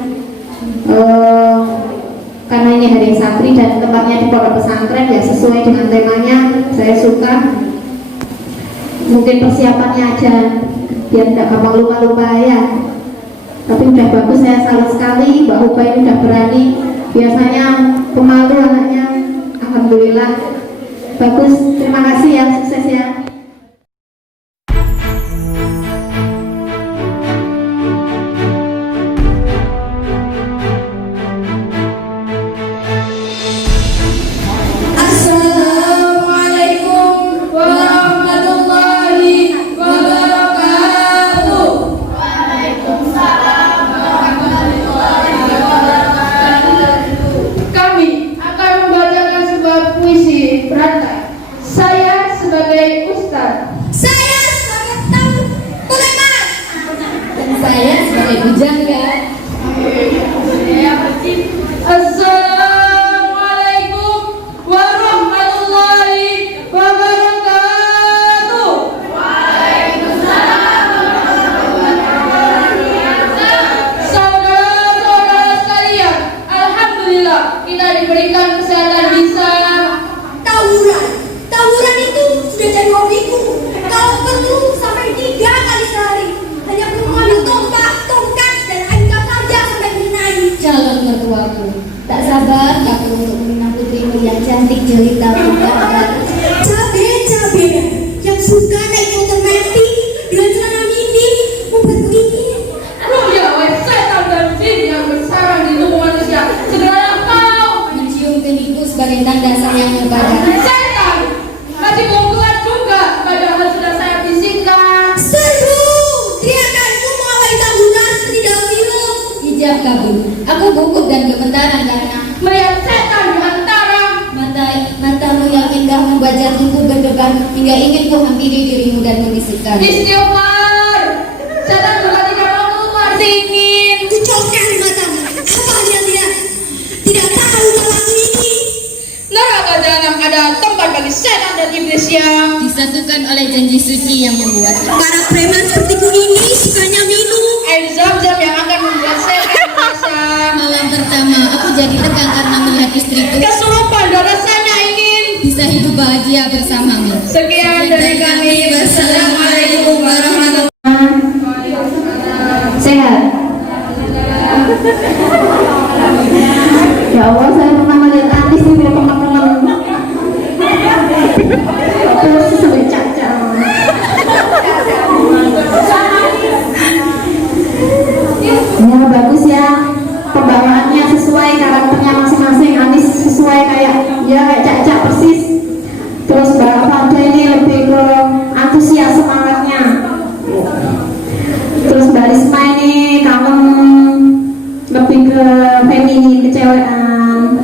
karena ini hari santri dan tempatnya di pondok pesantren ya, sesuai dengan temanya. Saya suka. Mungkin persiapannya aja biar tidak gampang lupa-lupa ya, tapi udah bagus. Saya salut sekali Mbak Ubah ini udah berani, biasanya pemalu anaknya. Alhamdulillah bagus, terima kasih ya, sukses ya. Assalamualaikum warahmatullahi wabarakatuh. Waalaikumsalam warahmatullahi wabarakatuh. Kami akan membacakan sebuah puisi berantai. Saya sebagai ustaz, Saya sebagai tamu ulama. dan saya sebagai bujangga. Assalamualaikum warahmatullahi wabarakatuh. Saudara-saudara sekalian, alhamdulillah kita diberikan kesehatan lisan. Tawuran itu sudah jadi hobiku. Kalau perlu sampai 3 kali sehari. Hanya perlu mengambil tongkat dan angkat saja sampai mengenai. Calon mertuaku, tak sabar aku untuk mengenal putrimu yang cantik jelita bukan. Cabe yang suka naik motor metik dengan celana mini membuat begini. Ya wes setan dan jin yang bersarang di tubuh manusia, segera kau Mencium keningku sebagai tanda sayang kepada. setan masih mau keluar juga, padahal sudah saya bisikkan. Seru, teriakanku mengawali taburan seperti dalam film. Hijab kabur. Aku gugup dan gemetaran karena Melihat setan di antara matamu yang indah membaca tubuh berdebar hingga ingin ku hampiri dirimu dan membisikkan. istighfar. Setan juga tidak mau keluar, dingin. Kucokkan di matamu. Apa lihat-lihat? Tidak tahu kalau aku ini. Neraka jahanam memang ada tempat bagi setan dan iblis yang disatukan oleh janji suci yang membuat Para preman sepertiku ini sukanya minum. air zam-zam yang akan membuat setan merasa malam pertama aku jadi tegang karena melihat istriku kesurupan dan rasanya ingin. bisa hidup bahagia bersamamu. Sekian dari kami. Wassalamualaikum warahmatullahi Sehat. Ya Allah, saya pernah melihat artis di teman-teman. Terus sampai caca. Ya bagus ya, pembawaannya sesuai karakternya masing-masing. Anis sesuai kayak caca persis. Terus Mbak Fauda ini lebih ke antusias semangatnya. Terus Mbak Risma ini kamu lebih ke feminin, kecewean.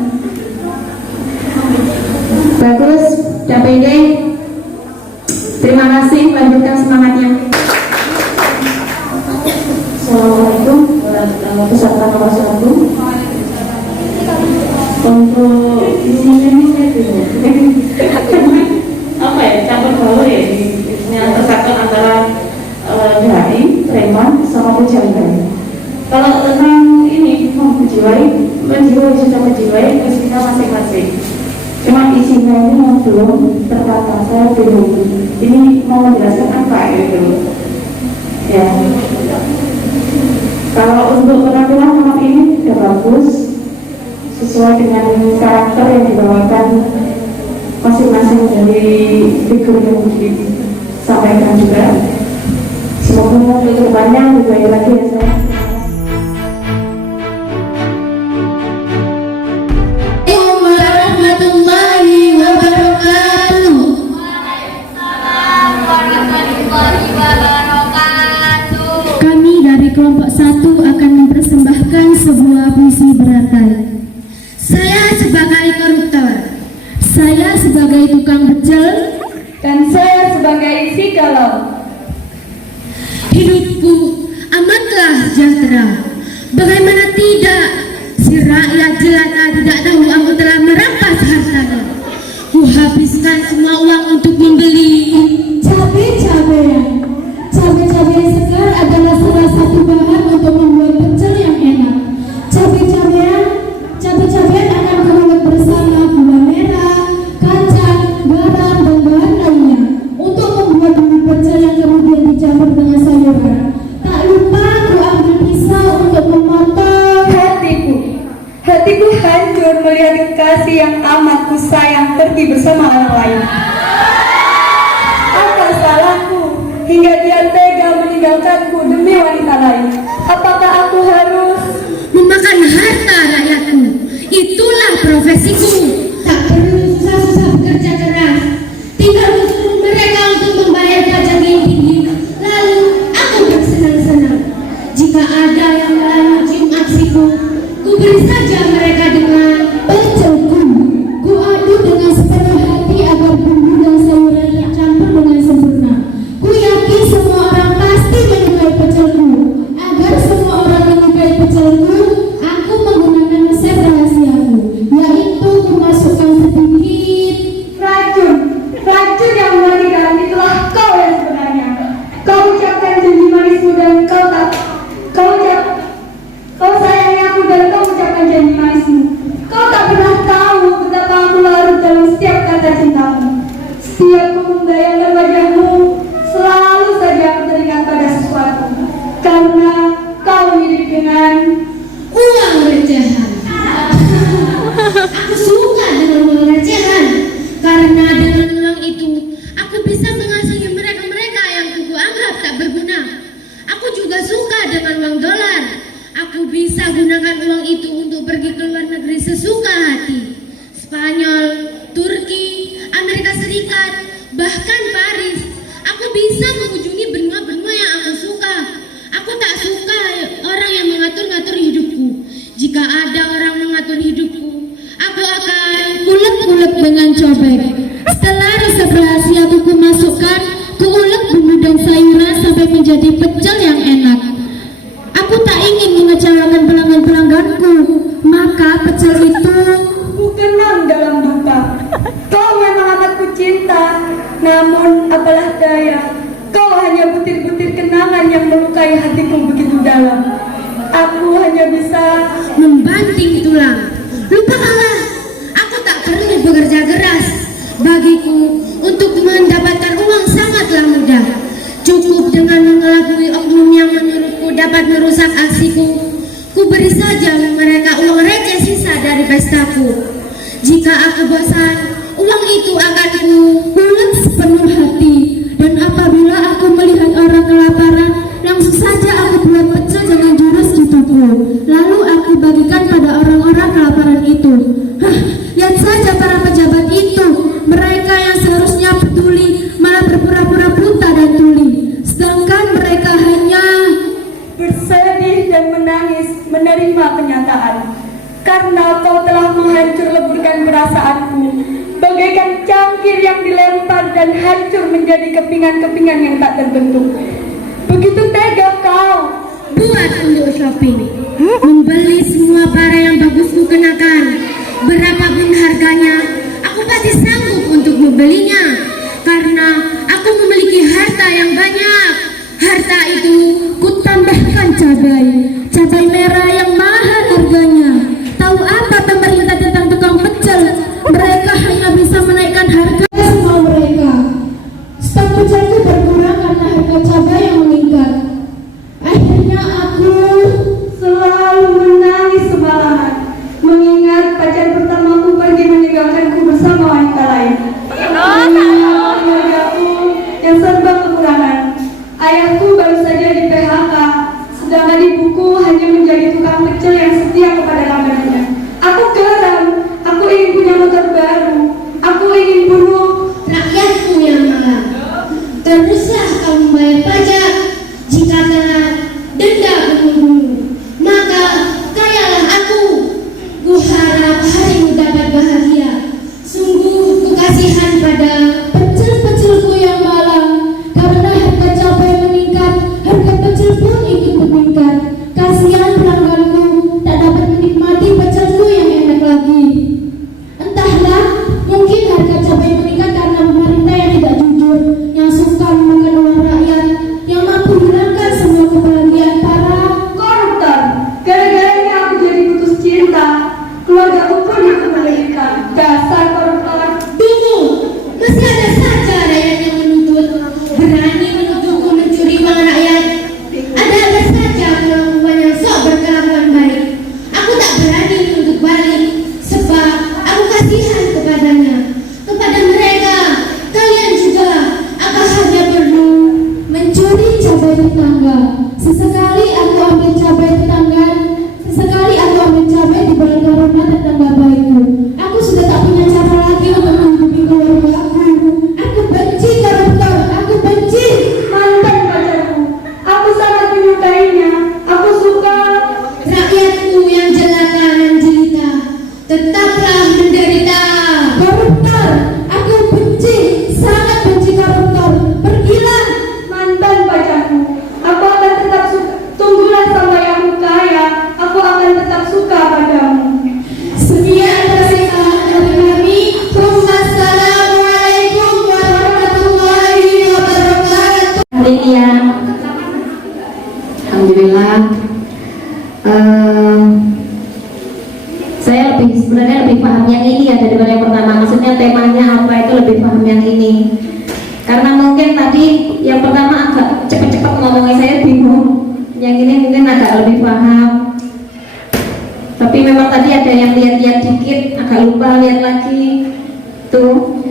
Bagus, udah pede. Terima kasih, lanjutkan semangatnya. Assalamualaikum peserta nomor 1. Untuk ini apa ya, campur baur ya, yang tersatu antara dari preman sama pujangga. Kalau tentang ini menjiwai sudah menjiwai isinya masing-masing. Cuma isinya ini yang belum tertata, saya bingung. Ini mau menjelaskan apa gitu ya. Kalau untuk penampilan malam ini sudah bagus, sesuai dengan karakter yang dibawakan masing-masing dari figur yang disampaikan juga. Semoga untuk kedepannya lebih baik lagi ya saya. Warahmatullahi wabarakatuh. Kami dari kelompok 1 akan mempersembahkan sebuah puisi berantai. Saya sebagai koruptor, saya sebagai tukang becel, Dan saya sebagai si galau. hidupku amatlah sejahtera. Bagaimana tidak, si rakyat jelata tidak tahu aku telah merampas hartanya. Ku habiskan semua uang untuk membeli cabai-cabean. Cabai-cabai segar adalah salah satu bahan untuk membuat pecel yang enak. Cabai-cabean akan kubuat bersama gula merah, kacang, garam, dan bahan lainnya untuk membuat bumbu pecel yang kemudian dicampur dengan sayuran. Tak lupa ku ambil pisau untuk memotong Hatiku hancur melihat kekasih yang amat ku sayang pergi bersama orang lain. Apa salahku hingga dia tega meninggalkanku demi wanita lain? Apakah aku harus memakan harta rakyatku. Itulah profesiku. Tak perlu susah-susah bekerja keras. Tinggal suruh mereka untuk membayar pajak yang tinggi. Lalu aku bersenang-senang. Jika ada yang melawan cium aksiku, ku beri saja mereka dengan pecelku. Ku aduk dengan sepenuh hati agar bumbu dan sayuran tercampur dengan sempurna. Ku yakin semua orang pasti menyukai pecelku. Agar semua orang menyukai pecelku, aku menggunakan resep rahasiaku, yaitu ku masukkan sedikit racun yang mematikan? Itulah kau yang sebenarnya. Kau ucapkan janji manismu dan kau sayangi aku dan kau ucapkan janji manismu. Kau tak pernah tahu betapa aku larut dalam setiap kata cintamu. Setiap ku membayangkan wajahmu, selalu saja aku teringat pada sesuatu. Karena kau mirip dengan uang recehan. Aku suka dengan uang recehan karena dengan uang itu aku bisa mengasihi mereka-mereka yang aku anggap tak berguna. Aku juga suka dengan uang dolar. Aku bisa gunakan uang itu untuk pergi ke luar negeri sesuka hati. Spanyol, Turki, Amerika Serikat, bahkan Paris. Aku bisa mengunjungi benua-benua yang aku suka. Aku tak suka orang yang mengatur-ngatur hidupku. Jika ada orang mengatur hidupku, aku akan ulek-ulek dengan cobek. Setelah resep rahasia ku masukkan, ku ulek bumbu dan sayuran sampai menjadi pecel yang enak. Aku tak ingin mengecewakan pelanggan-pelangganku, maka pecel itu ku kenang dalam duka. Kau Namun apalah daya, kau hanya butir-butir kenangan yang melukai hatiku begitu dalam. Aku hanya bisa membanting tulang. Lupakanlah, aku tak perlu bekerja keras. Bagiku, untuk mendapatkan uang sangatlah mudah. Cukup dengan mengelabui oknum yang menurutku dapat merusak aksiku. Ku beri saja mereka uang receh sisa dari pestaku. Jika aku bosan, uang itu akan ku Bulan sepenuh hati, dan apabila aku melihat orang kelaparan, langsung saja aku buat pecel dengan jurus jituku. Lalu aku bagikan pada orang-orang kelaparan itu. Hah, lihat saja para pejabat itu. Mereka yang seharusnya peduli malah berpura-pura buta dan tuli. Sedangkan mereka hanya bersedih dan menangis menerima kenyataan. Karena kau telah menghancur leburkan perasaanku, bagaikan cangkir yang dilempar dan hancur menjadi kepingan-kepingan yang tak terbentuk. Begitu tega kau. buat untuk shopping, membeli semua barang yang bagus ku kenakan. Berapapun harganya, aku pasti sanggup untuk membelinya. Karena aku memiliki harta yang banyak. Harta itu ku tambahkan cabai merah yang mahal harganya. Tahu apa pemerintah tentang tukang pecel? Mereka hanya bisa menaikkan harga semua mereka. Stok pecelku berkurang karena harga cabai yang meningkat. Akhirnya aku Selalu menangis semalaman, mengingat pacar pertamaku pergi meninggalkanku bersama wanita lain. Mengingat keluargaku yang serba kekurangan. Ayahku baru saja di PHK, sedangkan ibuku hanya menjadi tukang pecel yang setia kepada langganannya. Aku geram, aku ingin punya motor baru, aku ingin bunuh rakyatku yang malang. Teruslah kau membayar pajak. Jika telat, denda pembunuh. Maka kayalah aku. Ku harap harimu dapat bahagia. Sungguh ku kasihan pada pecel-pecelku yang malang. Karena harga cabai meningkat, harga pecel pun ikut meningkat. Kasihan pelangganku tak dapat menikmati pecelku yang enak lagi. Entahlah, mungkin harga cabai meningkat karena pemerintah yang tidak jujur, yang suka memakan uang rakyat, yang mampu hilangkan semua kebahagiaan para koruptor. Gara-garanya aku jadi putus cinta, keluargaku pun aku menderita. Dasar koruptor. tunggu. Masih ada saja rakyat yang menuntut. Berani menuntutku mencuri uang rakyat. Ada saja perempuan yang sok berkelakuan baik. Aku tak berani menuntut balik, sebab aku kasihan kepadanya. Kepada mereka, kalian juga, apa hanya perlu mencuri cabai tetangga. Sesekali aku ambil cabai tetangga, sesekali aku ambil cabai di belakang rumah tetangga baikku. Aku sudah tak punya cara lagi untuk menghidupi keluarga aku. Aku benci koruptor, aku benci. Mantan pacarku, aku sangat menyukainya. Aku suka. rakyatku yang jelata dan jelita. Tetaplah menderita. Koruptor, aku benci, sangat benci koruptor. Pergilah. Mantan pacarku, aku akan tetap suka. Tunggulah sampai aku kaya, aku akan tetap suka padamu. Sekian persembahan dari kami. Wassalamualaikum warahmatullahi wabarakatuh. Panitia, alhamdulillah. Saya sebenarnya lebih paham yang ini ya daripada yang pertama. Maksudnya temanya apa itu lebih paham yang ini. Karena mungkin tadi yang pertama agak cepat-cepat ngomongnya, saya bingung. Yang ini mungkin agak lebih paham. Tapi memang tadi ada yang lihat-lihat dikit, agak lupa lihat lagi. Tuh,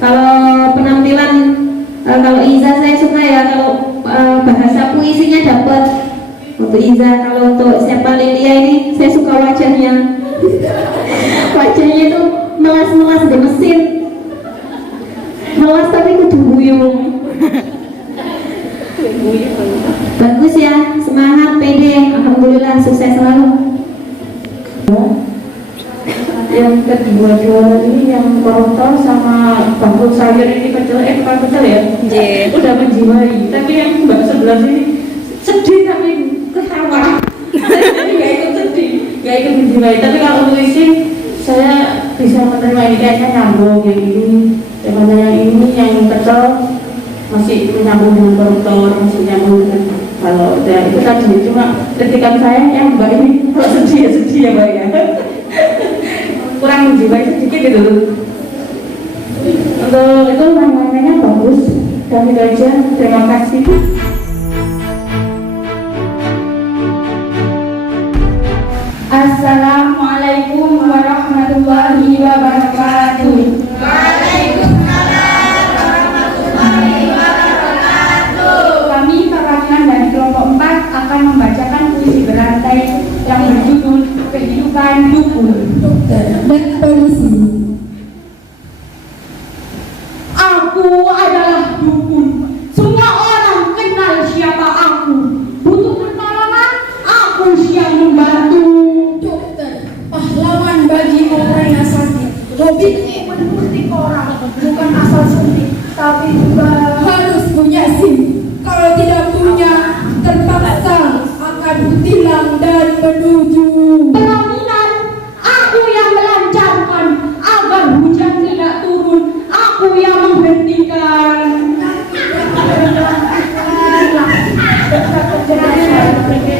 kalau penampilan, kalau Iza saya suka ya, kalau bahasa puisinya dapat. Untuk Iza, kalau untuk siapa Lilia ini, saya suka wajahnya. Wajahnya itu melas-melas di mesin. Melas tapi kudu buyung. Bagus ya, semangat, pede, alhamdulillah sukses selalu. Yang kedua-dua ini yang koruptor sama bangkrut sayur ini bukan pecel ya? Udah menjiwai. Tapi yang mbak sebelah sini sedih tapi ketawa. Jadi nggak ikut sedih, nggak ikut menjiwai. Tapi kalau untuk isi saya bisa menerima ini kayaknya nyambung yang ini. Yang mana yang ini yang kesel masih menyambung dengan koruptor, masih menyambung dengan kalau udah itu tadi. Cuma kritikan saya yang mbak ini kalau sedih ya mbak ya kurang menjiwai sedikit gitu. Untuk itu lain-lainnya bagus dan itu aja, terima kasih. Assalamualaikum warahmatullahi wabarakatuh. Kami perwakilan dari kelompok 4 akan membacakan puisi berantai yang berjudul Kehidupan Dukun. dan polisi. Aku adalah dukun. Semua orang kenal siapa aku. Butuh pertolongan, aku siap membantu. Dokter, pahlawan bagi orang yang sakit. Hobiku menuruti orang, bukan asal suntik, tapi juga harus punya SIM. Kalau tidak punya, terpaksa akan hilang dan menuju. Pelaminan, aku yang melancarkan agar hujan tidak turun. Aku yang menghentikan.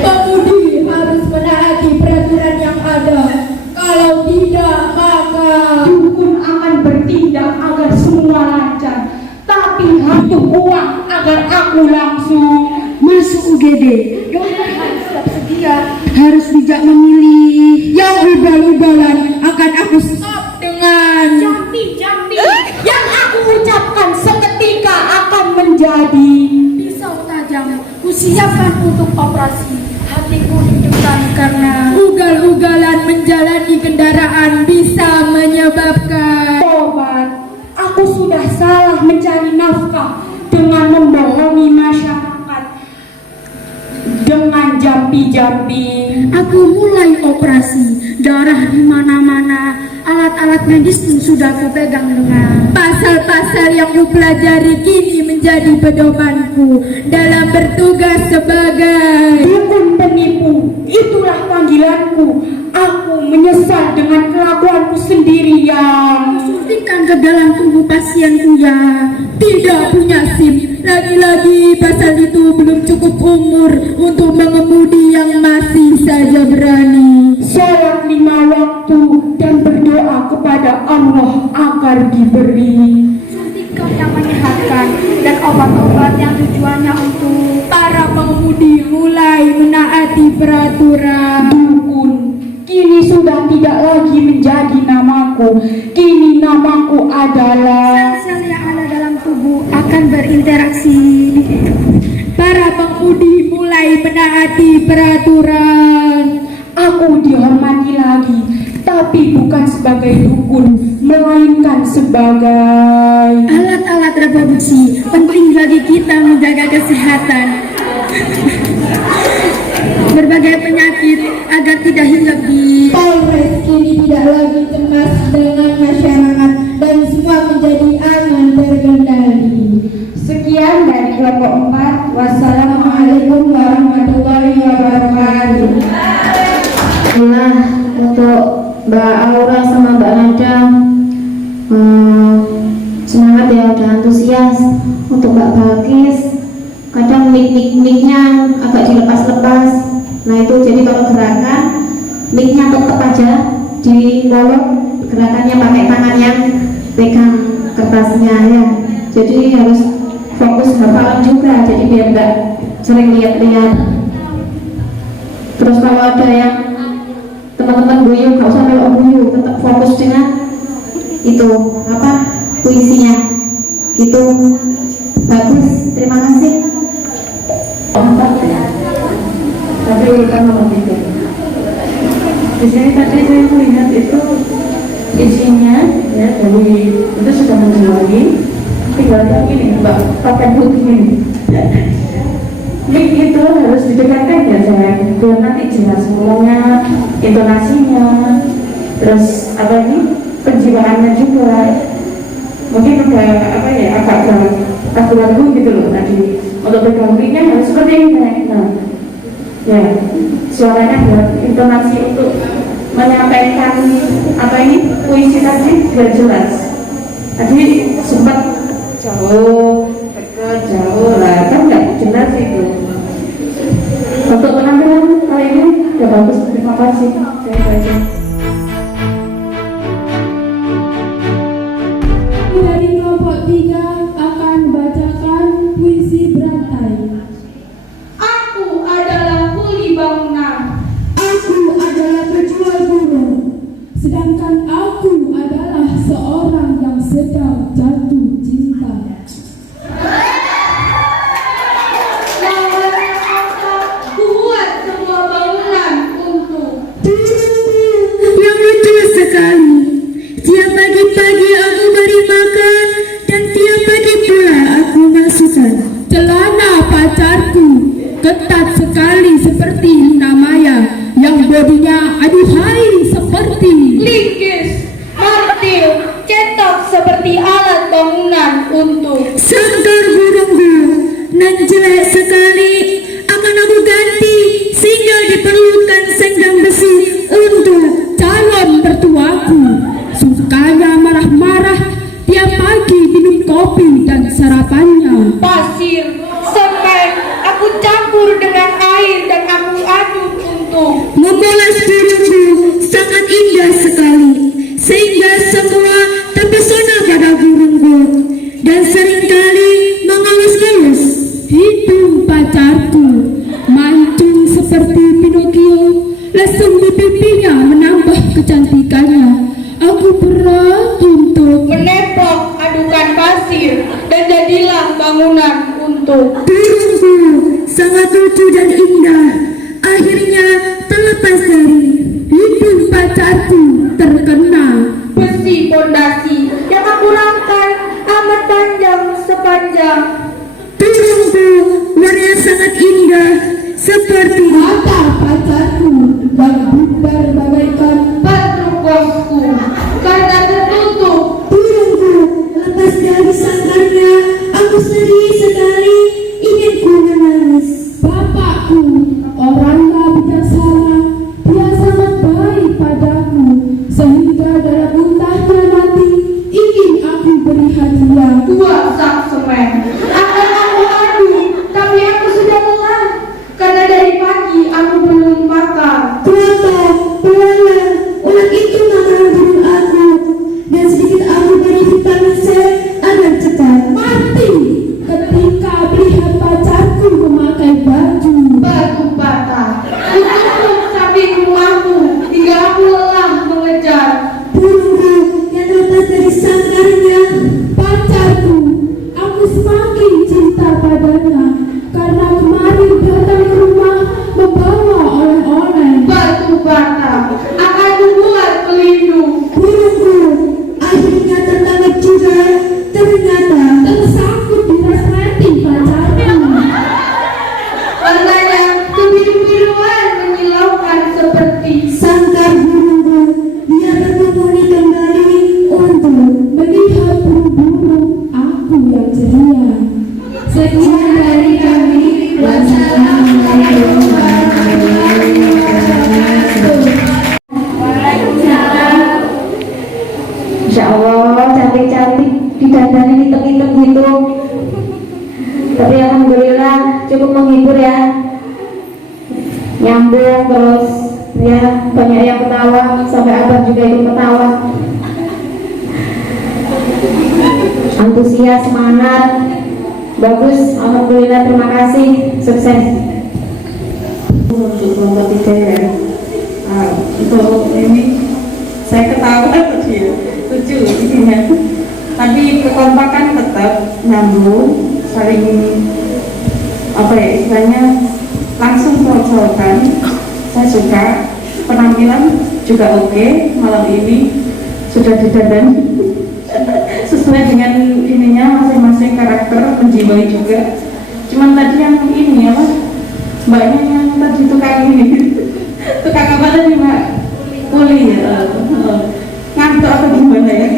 Pemudi harus menaati peraturan yang ada. Kalau tidak, maka Dukun akan bertindak agar semua lancar. Tapi butuh uang agar aku langsung masuk UGD. Dokter harus siap sedia, harus bijak memilih. Yang ubal-ubalan akan aku stop dengan jampi. Yang aku ucapkan seketika akan menjadi pisau tajam. Kusiapkan untuk operasi. Hatiku deg-degan karena ugal-ugalan menjalani kendaraan bisa menyebabkan obat. Aku sudah salah mencari nafkah dengan membohongi masyarakat dengan jampi-jampi. Aku mulai operasi, darah di mana-mana, alat-alat medis pun sudah kupegang dengan pasal-pasal yang kupelajari kini menjadi pedomanku dalam bertugas sebagai Dukun penipu, itulah panggilanku. Aku menyesal dengan kelakuanku sendirian. suntikan ke dalam tubuh pasienku yang tidak punya SIM. Lagi-lagi pasal itu belum cukup umur untuk mengemudi yang masih saja berani. Sholat 5 waktu dan berdoa kepada Allah agar diberi Suntikan yang menyehatkan dan obat-obat yang tujuannya untuk para pengemudi mulai menaati peraturan. dukun. Kini sudah tidak lagi menjadi namaku. Kini namaku adalah Sel-sel yang ada dalam tubuh akan berinteraksi. Para pengemudi mulai menaati peraturan. aku dihormati lagi, tapi bukan sebagai dukun, melainkan sebagai Alat-alat reproduksi penting bagi kita menjaga kesehatan berbagai penyakit agar tidak hilang di Polres. Kini tidak lagi cemas dengan masyarakat dan semua menjadi aman terkendali. Sekian dari kelompok 4. Wassalamualaikum warahmatullahi wabarakatuh. Nah, untuk Mbak Aura sama Mbak Nada, semangat ya, udah antusias. Untuk Mbak Balkis, kadang mic-nya agak dilepas-lepas. Nah itu jadi kalau gerakan mic-nya tetap aja di molot, gerakannya pakai tangan yang pegang kertasnya ya. Jadi harus fokus hafalan juga, jadi biar nggak sering lihat-lihat. Terus kalau ada yang teman-teman guyu, nggak usah melok guyu, tetap fokus dengan itu apa puisinya. Itu bagus, terima kasih. Tapi urutan nomor 3. Di sini tadi saya melihat itu isinya ya dari itu sudah menjuali, tinggal yang ini Mbak pakai putih ini. Mic itu harus didekatkan ya sayang, biar nanti jelas ngomongnya, intonasinya, terus apa ini penjiwaannya juga. Mungkin udah apa ya agak ragu-ragu gitu loh tadi. Untuk pegang mic-nya harus seperti ini. Nah, ya suaranya buat intonasi untuk menyampaikan apa ini puisi tadi biar jelas. Tadi sempat jauh, dekat, jauh lah, kan nggak jelas itu. Untuk penampilan kali ini udah bagus, terima kasih. Dari kelompok 3 akan membacakan puisi berantai. Aku adalah kuli bangunan. Aku adalah pejuang buruh, sedangkan aku adalah seorang yang sedang jatuh cinta. Buat sebuah bangunan untuk Yang lucu sekali, tiap pagi-pagi aku beri makan dan tiap pagi pula aku masukkan. Celana pacarku ketat sekali seperti Luna Maya yang bodinya aduhai seperti linggis, martil, cetok seperti alat bangunan untuk Sangkar burungku nan jelek sekali akan aku ganti sehingga diperlukan senggang besi untuk calon mertuaku. Sukanya marah-marah tiap pagi minum kopi dan sarapannya. pasir, semen, aku campur dengan air dan aku aduk untuk memoles burungku sangat indah sekali sehingga semua terpesona pada burungku dan seringkali mengelus-elus. Hidung pacarku mancung seperti Pinocchio, lesung di pipinya menambah kecantikannya. Aku berat untuk menepok adukan pasir dan jadilah bangunan untuk burungku sangat lucu dan indah akhirnya terlepas dari hidung pacarku terkena. besi pondasi yang aku rangkai amat panjang sepanjang burungku warna sangat indah seperti Mata pacarku yang bundar bagaikan batu bosku karena tertutup burungku lepas dari sangkarnya aku sedih sekali ingin ku menangis. bapakku. Orangnya bijaksana, dia sangat baik padaku sehingga dalam muntahnya nanti ingin aku beri hadiah. 2 sak semen akan aku aduk tapi aku sudah lelah karena dari pagi aku belum makan. Berapa pelan ulat itu makanan burung aku dan sedikit aku beri vitamin C agar cepat Mati ketika melihat pacarku memakai baju. Batu bata kututup samping rumahku hingga aku lelah mengejar burungku yang lepas dari sangkarnya. Pacarku, aku semakin cinta padanya karena kemarin datang ke rumah membawa oleh-oleh. batu bata akan membuat pelindung Burungku akhirnya tertangkap juga ternyata Tersangkut di resleting pacarku. warnanya kebiru-biruan menyilaukan seperti sangkar burungku dia berpenghuni kembali untuk Melihat burung-burung, aku yang ceria. Sekian dari kami. Wassalamualaikum warahmatullahi wabarakatuh. Insya Allah cantik-cantik didandani hitam-hitam gitu. Tapi alhamdulillah cukup menghibur ya. Nyambung terus ya, banyak yang ketawa sampai abang juga ikut ketawa. Antusias, semangat, bagus, alhamdulillah, terima kasih, sukses. Untuk kelompok 3 ya. Untuk ini saya ketawa tadi ya, lucu isinya. Tapi kekompakan tetap nyambung, saling apa ya istilahnya langsung merocokan. Saya suka penampilan juga oke. Malam ini sudah didandani sesuai dengan ininya masing-masing karakter, menjiwai juga. Cuman tadi yang ini ya mbaknya yang tadi tukang ini tukang apa tadi mbak? Kuli ya. Ngantuk atau gimana ya?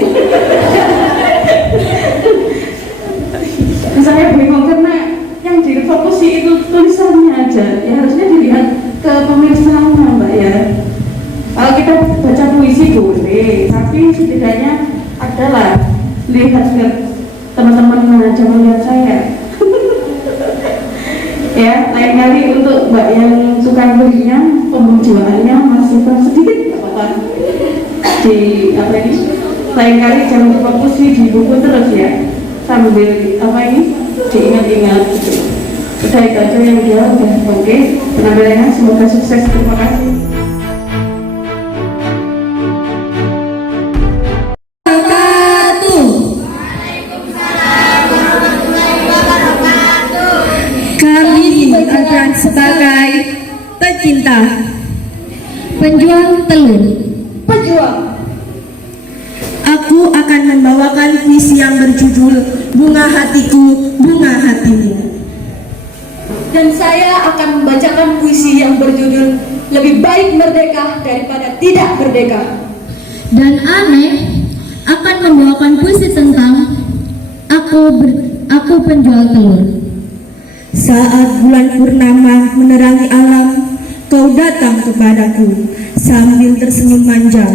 Saya bingung karena yang difokusi itu tulisannya aja ya, harusnya dilihat ke pemirsaannya mbak ya. Kalau kita baca puisi boleh, tapi setidaknya adalah lihat ke teman-teman teman-teman jangan lihat saya. Ya, lain kali untuk mbak yang suka belinya, penjualannya masih sedikit, nggak apa-apa. Di apa ini? Lain kali jangan fokus di buku terus ya, sambil apa ini diingat-ingat. Gitu. Udah itu aja yang dia udah oke. Penampilannya semoga sukses. Terima kasih. Sebagai pecinta penjual telur, aku akan membawakan puisi yang berjudul Bunga Hatiku, Bunga Hatimu. Dan saya akan membacakan puisi yang berjudul Lebih Baik Merdeka Daripada Tidak Merdeka. Dan Ane akan membawakan puisi tentang aku penjual telur. Saat bulan purnama menerangi alam, kau datang kepadaku sambil tersenyum manja.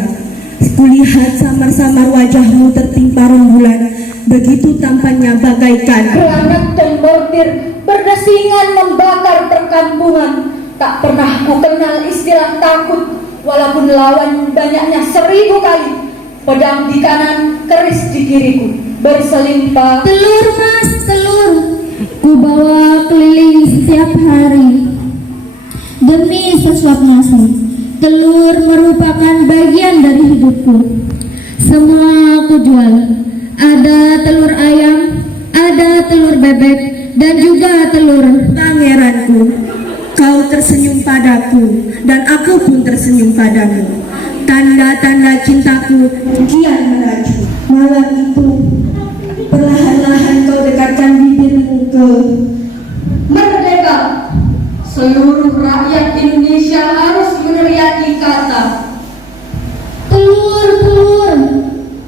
Kulihat samar-samar wajahmu tertimpa rembulan, begitu tampannya bagaikan granat dan mortir berdesingan membakar perkampungan. Tak pernah ku kenal istilah takut, walaupun lawan banyaknya 1000 kali. Pedang di kanan, keris di kiriku, berselimpah. Telur mas, telur, ku bawa keliling setiap hari demi sesuap nasi. Telur merupakan bagian dari hidupku. Semua aku jual. Ada telur ayam, ada telur bebek, dan juga telur. Pangeranku, kau tersenyum padaku, dan aku pun tersenyum padamu. Tanda-tanda cintaku kian melaju. Malam itu, perlahan-lahan kau dekatkan bibirmu ke Merdeka. Seluruh rakyat Indonesia harus meneriaki kata Telur, telur.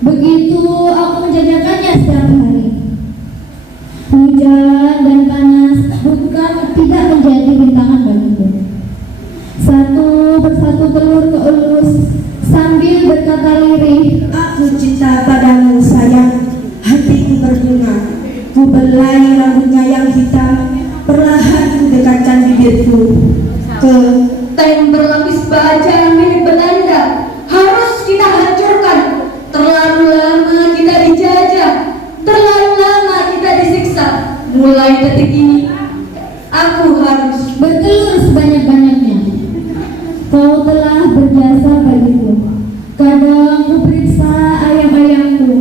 Begitu aku menjajakannya setiap hari. Hujan dan panas bukan tidak menjadi rintangan bagiku. Satu persatu telur keelus sambil berkata lirih, aku cinta padamu sayang, hatiku berbunga. Ku belai rambutnya yang hitam, perlahan ku dekatkan bibirku ke tank berlapis baja milik Belanda. Harus kita hancurkan. Terlalu lama kita dijajah, terlalu lama kita disiksa. Mulai detik ini aku harus bertelur sebanyak-banyaknya. Kau telah berjasa bagiku. Kadang ku periksa ayam-ayamku.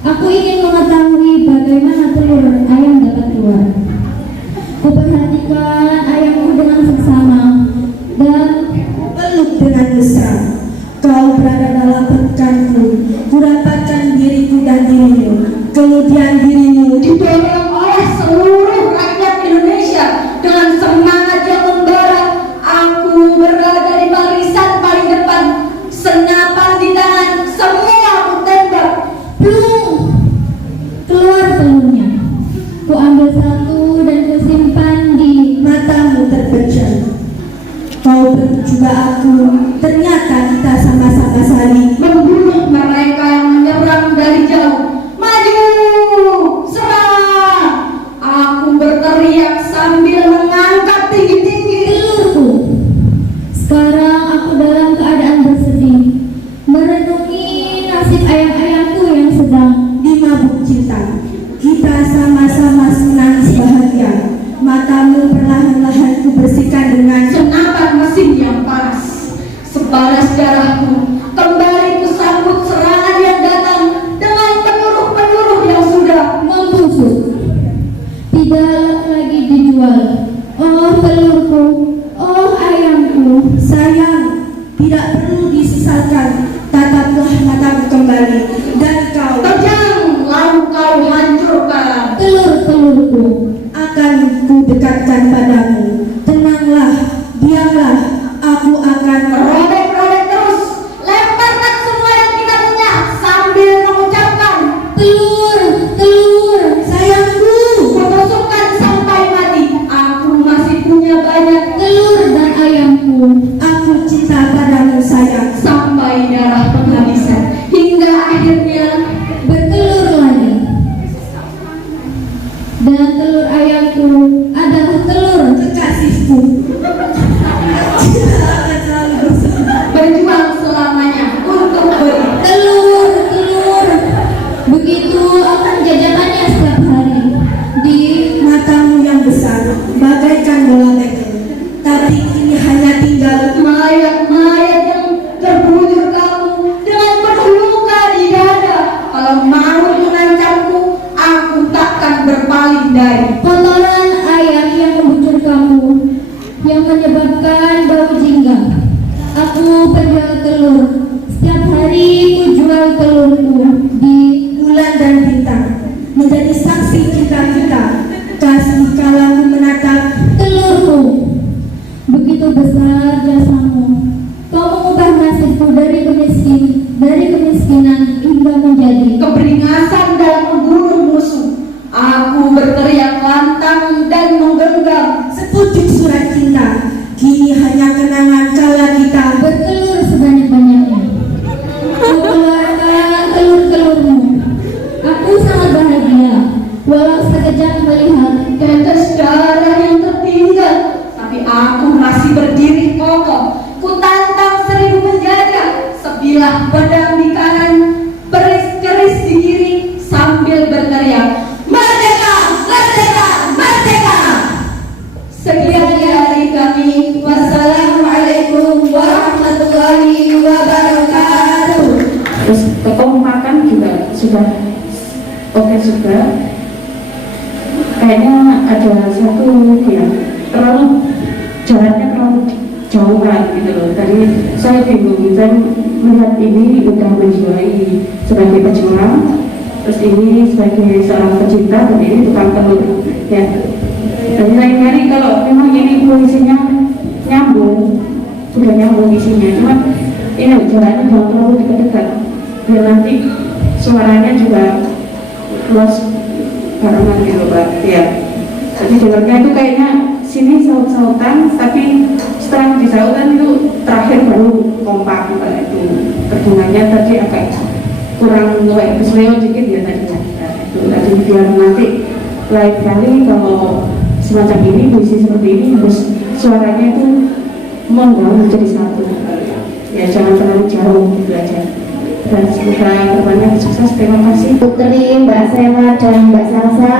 Aku ingin mengetahui bagaimana telur ayam dapat keluar. Ku perhatikan ayamku dengan seksama dan peluk dengan mesra. Kau berada dalam pekanku, ku dapatkan diriku dan dirimu, kemudian dirimu didorong oleh seluruh rakyat Indonesia dengan semangat yang membara. Aku berada di barisan paling depan, senapan di tangan, semua aku tembak. plung, keluar telurnya. Ku ambil satu dan ku simpan di matamu terpejam. Kau juga aku, ternyata kita sama-sama saling Membunuh mereka yang menyerang dari jauh. Maju, serang! Aku berteriak sambil mengangkat tinggi-tinggi telurku. Sekarang aku dalam keadaan bersedih, merenungi nasib ayam-ayamku yang sedang dimabuk cinta. Kita sama-sama menangis bahagia. Matamu perlahan-lahan ku bersihkan dengan senapan mesin yang panas. Sebalas darahku, kembali kusambut serangan yang datang dengan penyuruh-penyuruh yang sudah membusuk. Tidak lagi dijual. Oh telurku, oh ayamku. sayang, tidak perlu disesalkan. Tataplah matamu kembali dan kau terjang, lalu kau hancurkan. Telur-telurku akan ku dekatkan padamu. Tenanglah, diamlah, aku akan Robek-robek terus, lemparkan semua yang kita punya sambil mengucapkan telur, telur. sayangku. kutusukkan sampai mati. Aku masih punya banyak Telur dan ayamku. Aku cinta padamu sayang. sampai darah penghabisan hingga akhirnya Bertelur lagi. akan jajakannya setiap hari. Di matamu yang besar bagaikan bola tegel, tapi kini hanya tinggal Mayat-mayat yang terbujur kamu dengan penuh luka di dada. Kalau mau mengancamku, aku takkan berpaling dari Kotoran ayam yang membujur kamu, yang menyebabkan bau jingga. Aku penjual telur, setiap hari ku jual telurku di bulan dan bintang menjadi saksi cinta kita. Kasih kalamu menatap telurku. Begitu besar jasamu, kau mengubah nasibku dari kemiskinan hingga menjadi keberingasan dalam membunuh musuh. Aku berteriak lantang dan menggenggam sepucuk surat cinta. Kini hanya kenangan kala kita bertelur sebanyak-banyaknya. Kau keluarkan telur-telurmu. Aku sangat bahagia, walau sekejap melihat tetes darah yang tertinggal. Tapi aku masih berdiri kokoh. Ku tantang 1000 penjajah. Sebilah pedang di kanan, keris di kiri, sambil berteriak, "Merdeka! Merdeka! Merdeka!" Sekian dari kami. Wassalamualaikum warahmatullahi wabarakatuh. Terus tokoh makan juga sudah oke juga. Kayaknya ada satu ya jalannya terlalu jauhan gitu loh. Tadi saya bingung dan melihat ini udah menjiwai sebagai pejuang, terus ini sebagai seorang pecinta, dan ini tukang telur ya. Dan lain kali kalau memang ini puisinya nyambung, sudah nyambung isinya, cuma ini jalannya jangan terlalu dekat-dekat biar nanti suaranya juga luas barengan gitu Pak ya. Jadi dengarnya itu kayaknya sini saut-sautan, tapi setelah disautan itu terakhir baru kompak itu terdengarnya tadi agak kurang kayak keseleo dikit ya tadi ya. Itu tadi biar nanti lain kali kalau semacam ini puisi seperti ini harus suaranya itu membangun menjadi satu ya, jangan terlalu jauh gitu aja. Dan semoga kedepannya sukses. Terima kasih Putri, Mbak Sela dan Mbak Salsa.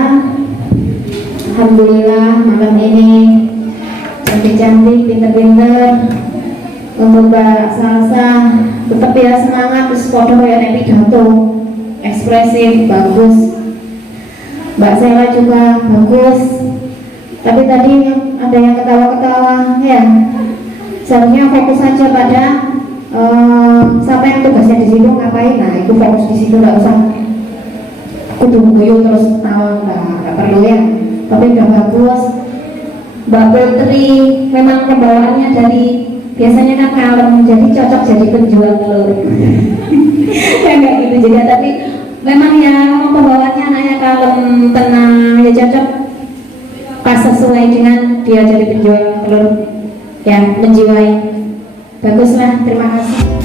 Alhamdulillah malam ini cantik-cantik, pinter-pinter. Untuk Mbak Salsa tetap ya semangat, terus foto ya pidato ekspresif, bagus. Mbak Sela juga bagus. Tapi tadi ada yang ketawa-ketawa ya. Seharusnya fokus saja pada siapa yang tugasnya di situ ngapain. Nah itu fokus di situ, nggak usah kudu guyu terus tahu, nggak perlu ya. Tapi udah bagus. Mbak Putri memang pembawaannya dari biasanya kan kalem, jadi cocok jadi penjual telur. Ya nggak gitu juga, tapi memang ya pembawaannya anaknya kalem, tenang, ya cocok, pas sesuai dengan dia jadi penjual telur, ya menjiwai. Baguslah, terima kasih.